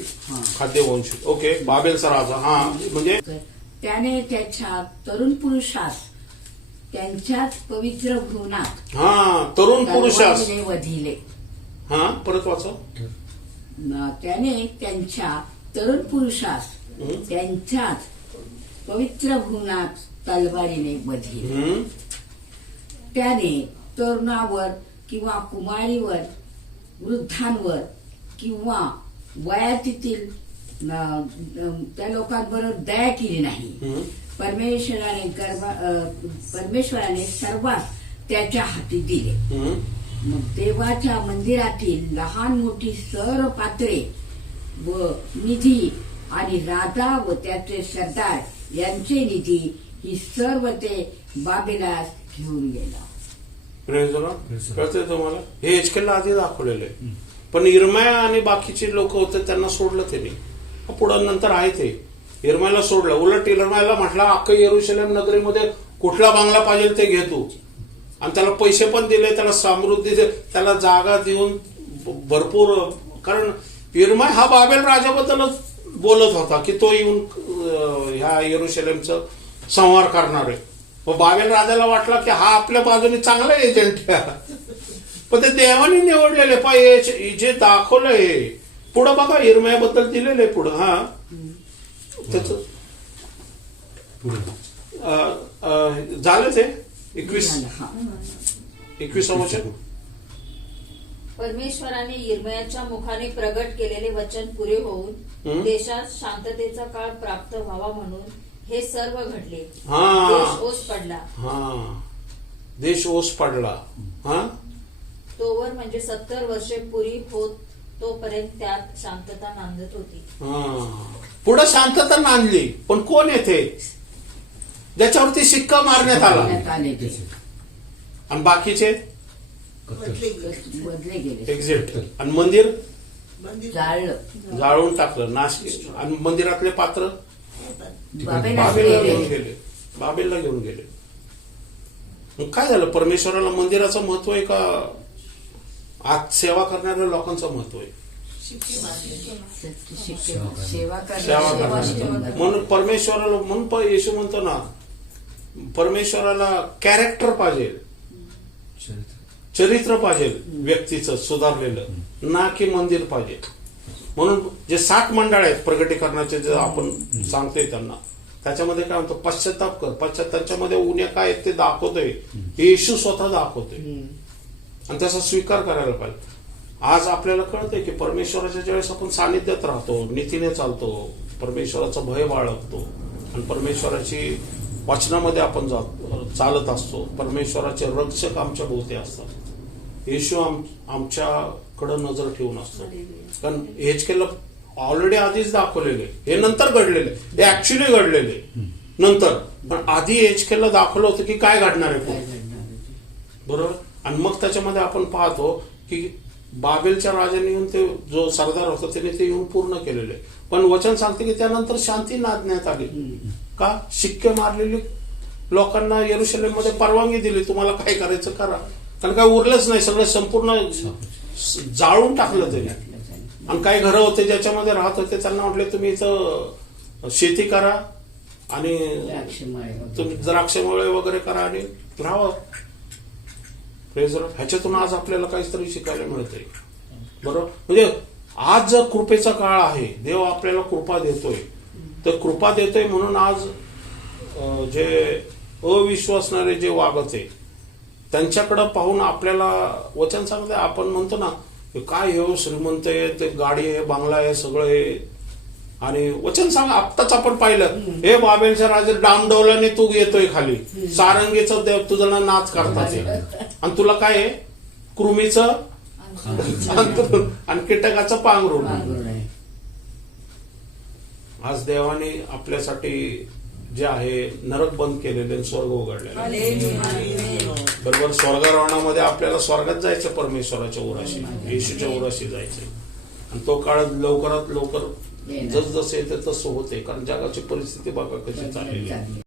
खाद्य वंशज. ओके, बाबेलचा राजा. हा, म्हणजे त्याने त्याच्या तरुण पुरुषास त्यांच्याच पवित्र भुवनात, हा, तरुण पुरुषास वधिले. हा, परत वाचा. त्याने त्यांच्या तरुण पुरुषास त्यांच्याच पवित्र भुवनात तलवारीने वधिले. त्याने तरुणावर किंवा कुमारीवर, वृद्धांवर किंवा वयातीतील त्या लोकांबरोबर दया केली नाही. परमेश्वराने सर्वात त्याच्या हाती दिले. मग देवाच्या मंदिरातील लहान मोठी सर्व पात्रे व निधी आणि राजा व त्याचे सरदार यांचे निधी ही सर्व ते बाबेलास घेऊन गेला. कळतंय तुम्हाला? हे एचकेलला आधी दाखवलेलं आहे. पण इरमाया आणि बाकीचे लोक होते त्यांना सोडलं त्यांनी. पुढं नंतर आहे ते इरमायाला सोडलं. उलट इरमायाला म्हटलं अख्खं यरूशलेम नगरीमध्ये कुठला बांगला पाहिजे ते घे तू. आणि त्याला पैसे पण दिले, त्याला समृद्धी दिली, त्याला जागा देऊन भरपूर. कारण इरमाय हा बाबेल राजाबद्दलच बोलत होता की तो येऊन ह्या यरूशलेमचं संहार करणार आहे. मग बाबेल राजाला वाटला की हा आपल्या बाजूने चांगला एजंट आहे. पण ते देवाने निवडलेले पाहिजे जे दाखवलंय पुढं बघा इरमायाबद्दल दिलेलं आहे पुढं. हा त्याच झालं ते 21 वचन. परमेश्वराने इर्मयाच्या मुखाने प्रगट केलेले वचन पुरे होऊन देशात शांततेचा काळ प्राप्त व्हावा म्हणून हे सर्व घडले. देश ओस पडला. देश ओस पडला. तोवर म्हणजे 70 वर्षे पुरी होत तोपर्यंत त्यात शांतता नांदत होती. पुढे शांतता नांदली. पण कोण येथे ज्याच्यावरती शिक्का मारण्यात आला आणि बाकीचे बदले गेले. एक्झिट. आणि मंदिर जाळलं, जाळून टाकलं, नाश केलं. आणि मंदिरातले पात्र बाबेला बाबेलला घेऊन गेले. बाबेलला घेऊन गेले. मग काय झालं? परमेश्वराला मंदिराचं महत्व आहे का आज सेवा करणाऱ्या लोकांचं महत्व आहे? सेवा करणार. म्हणून परमेश्वराला, म्हणून येशू म्हणतो ना परमेश्वराला कॅरेक्टर पाहिजे, चरित्र पाहिजे व्यक्तीचं सुधारलेलं, ना की मंदिर पाहिजे. म्हणून जे 60 मंडळ आहेत प्रगटीकरणाचे जे आपण सांगतोय त्यांना, त्याच्यामध्ये काय म्हणतो पश्चाताप कर. त्याच्यामध्ये उन्हे काय आहेत ते दाखवतोय. येशू स्वतः दाखवतोय आणि त्याचा स्वीकार करायला पाहिजे. आज आपल्याला कळतंय की परमेश्वराच्या ज्यावेळेस आपण सानिध्यात राहतो, नीतीने चालतो, परमेश्वराचं भय बाळगतो आणि परमेश्वराची वचनामध्ये आपण चालत असतो, परमेश्वराचे रक्षक आमच्या भोवती असतात, येशू आमच्याकडे नजर ठेवून असतो. कारण एचकेलला ऑलरेडी आधीच दाखवलेले, हे नंतर घडलेले, हे ऍक्च्युली घडलेले नंतर. पण आधी एचकेलला दाखवलं होतं की काय घडणार आहे बरोबर. आणि मग त्याच्यामध्ये आपण पाहतो की बाबेलच्या राजाने येऊन ते जो सरदार होता त्याने ते येऊन पूर्ण केलेले. पण वचन सांगते की त्यानंतर शांती नांदण्यात आली. का? शिक्के मारलेली लोकांना यरूशलेम मध्ये परवानगी दिली, तुम्हाला काय करायचं करा. कारण काय उरलंच नाही, सगळं संपूर्ण जाळून टाकलं त्यांनी. आणि काही घरं होते ज्याच्यामध्ये राहत होते त्यांना म्हटले तुम्ही इथं शेती करा आणि तुम्ही द्राक्षमळे वगैरे करा आणि राहावं. ह्याच्यातून आज आपल्याला काहीतरी शिकायला मिळतंय बरोबर. म्हणजे आज जर कृपेचा काळ आहे, देव आपल्याला कृपा देतोय, तर कृपा देतोय म्हणून आज जे अविश्वासणारे जे वागत आहे त्यांच्याकडे पाहून आपल्याला वचन सांगते. आपण म्हणतो ना काय हे श्रीमंत आहे, ते गाडी आहे, बांगला आहे, सगळं आहे. आणि वचन सांग आत्ताच आपण पाहिलं, हे बाबेलच्या राजे डामडौलाने तू येतोय खाली, सारंगीचं देव तुझा नाच करतात आणि तुला काय आहे कृमीचं आणि कीटकाचं पांघरून. आज देवाने आपल्यासाठी जे आहे नरक बंद केलेले, स्वर्ग उघडलेला बरोबर. स्वर्गारोहणामध्ये आपल्याला स्वर्गात जायचं, परमेश्वराच्या उराशी, येशूच्या उराशी जायचंय. आणि तो काळ लवकरात लवकर जसजसे येते तसं होते. कारण जगाची परिस्थिती बघा कशी चाललेली आहे.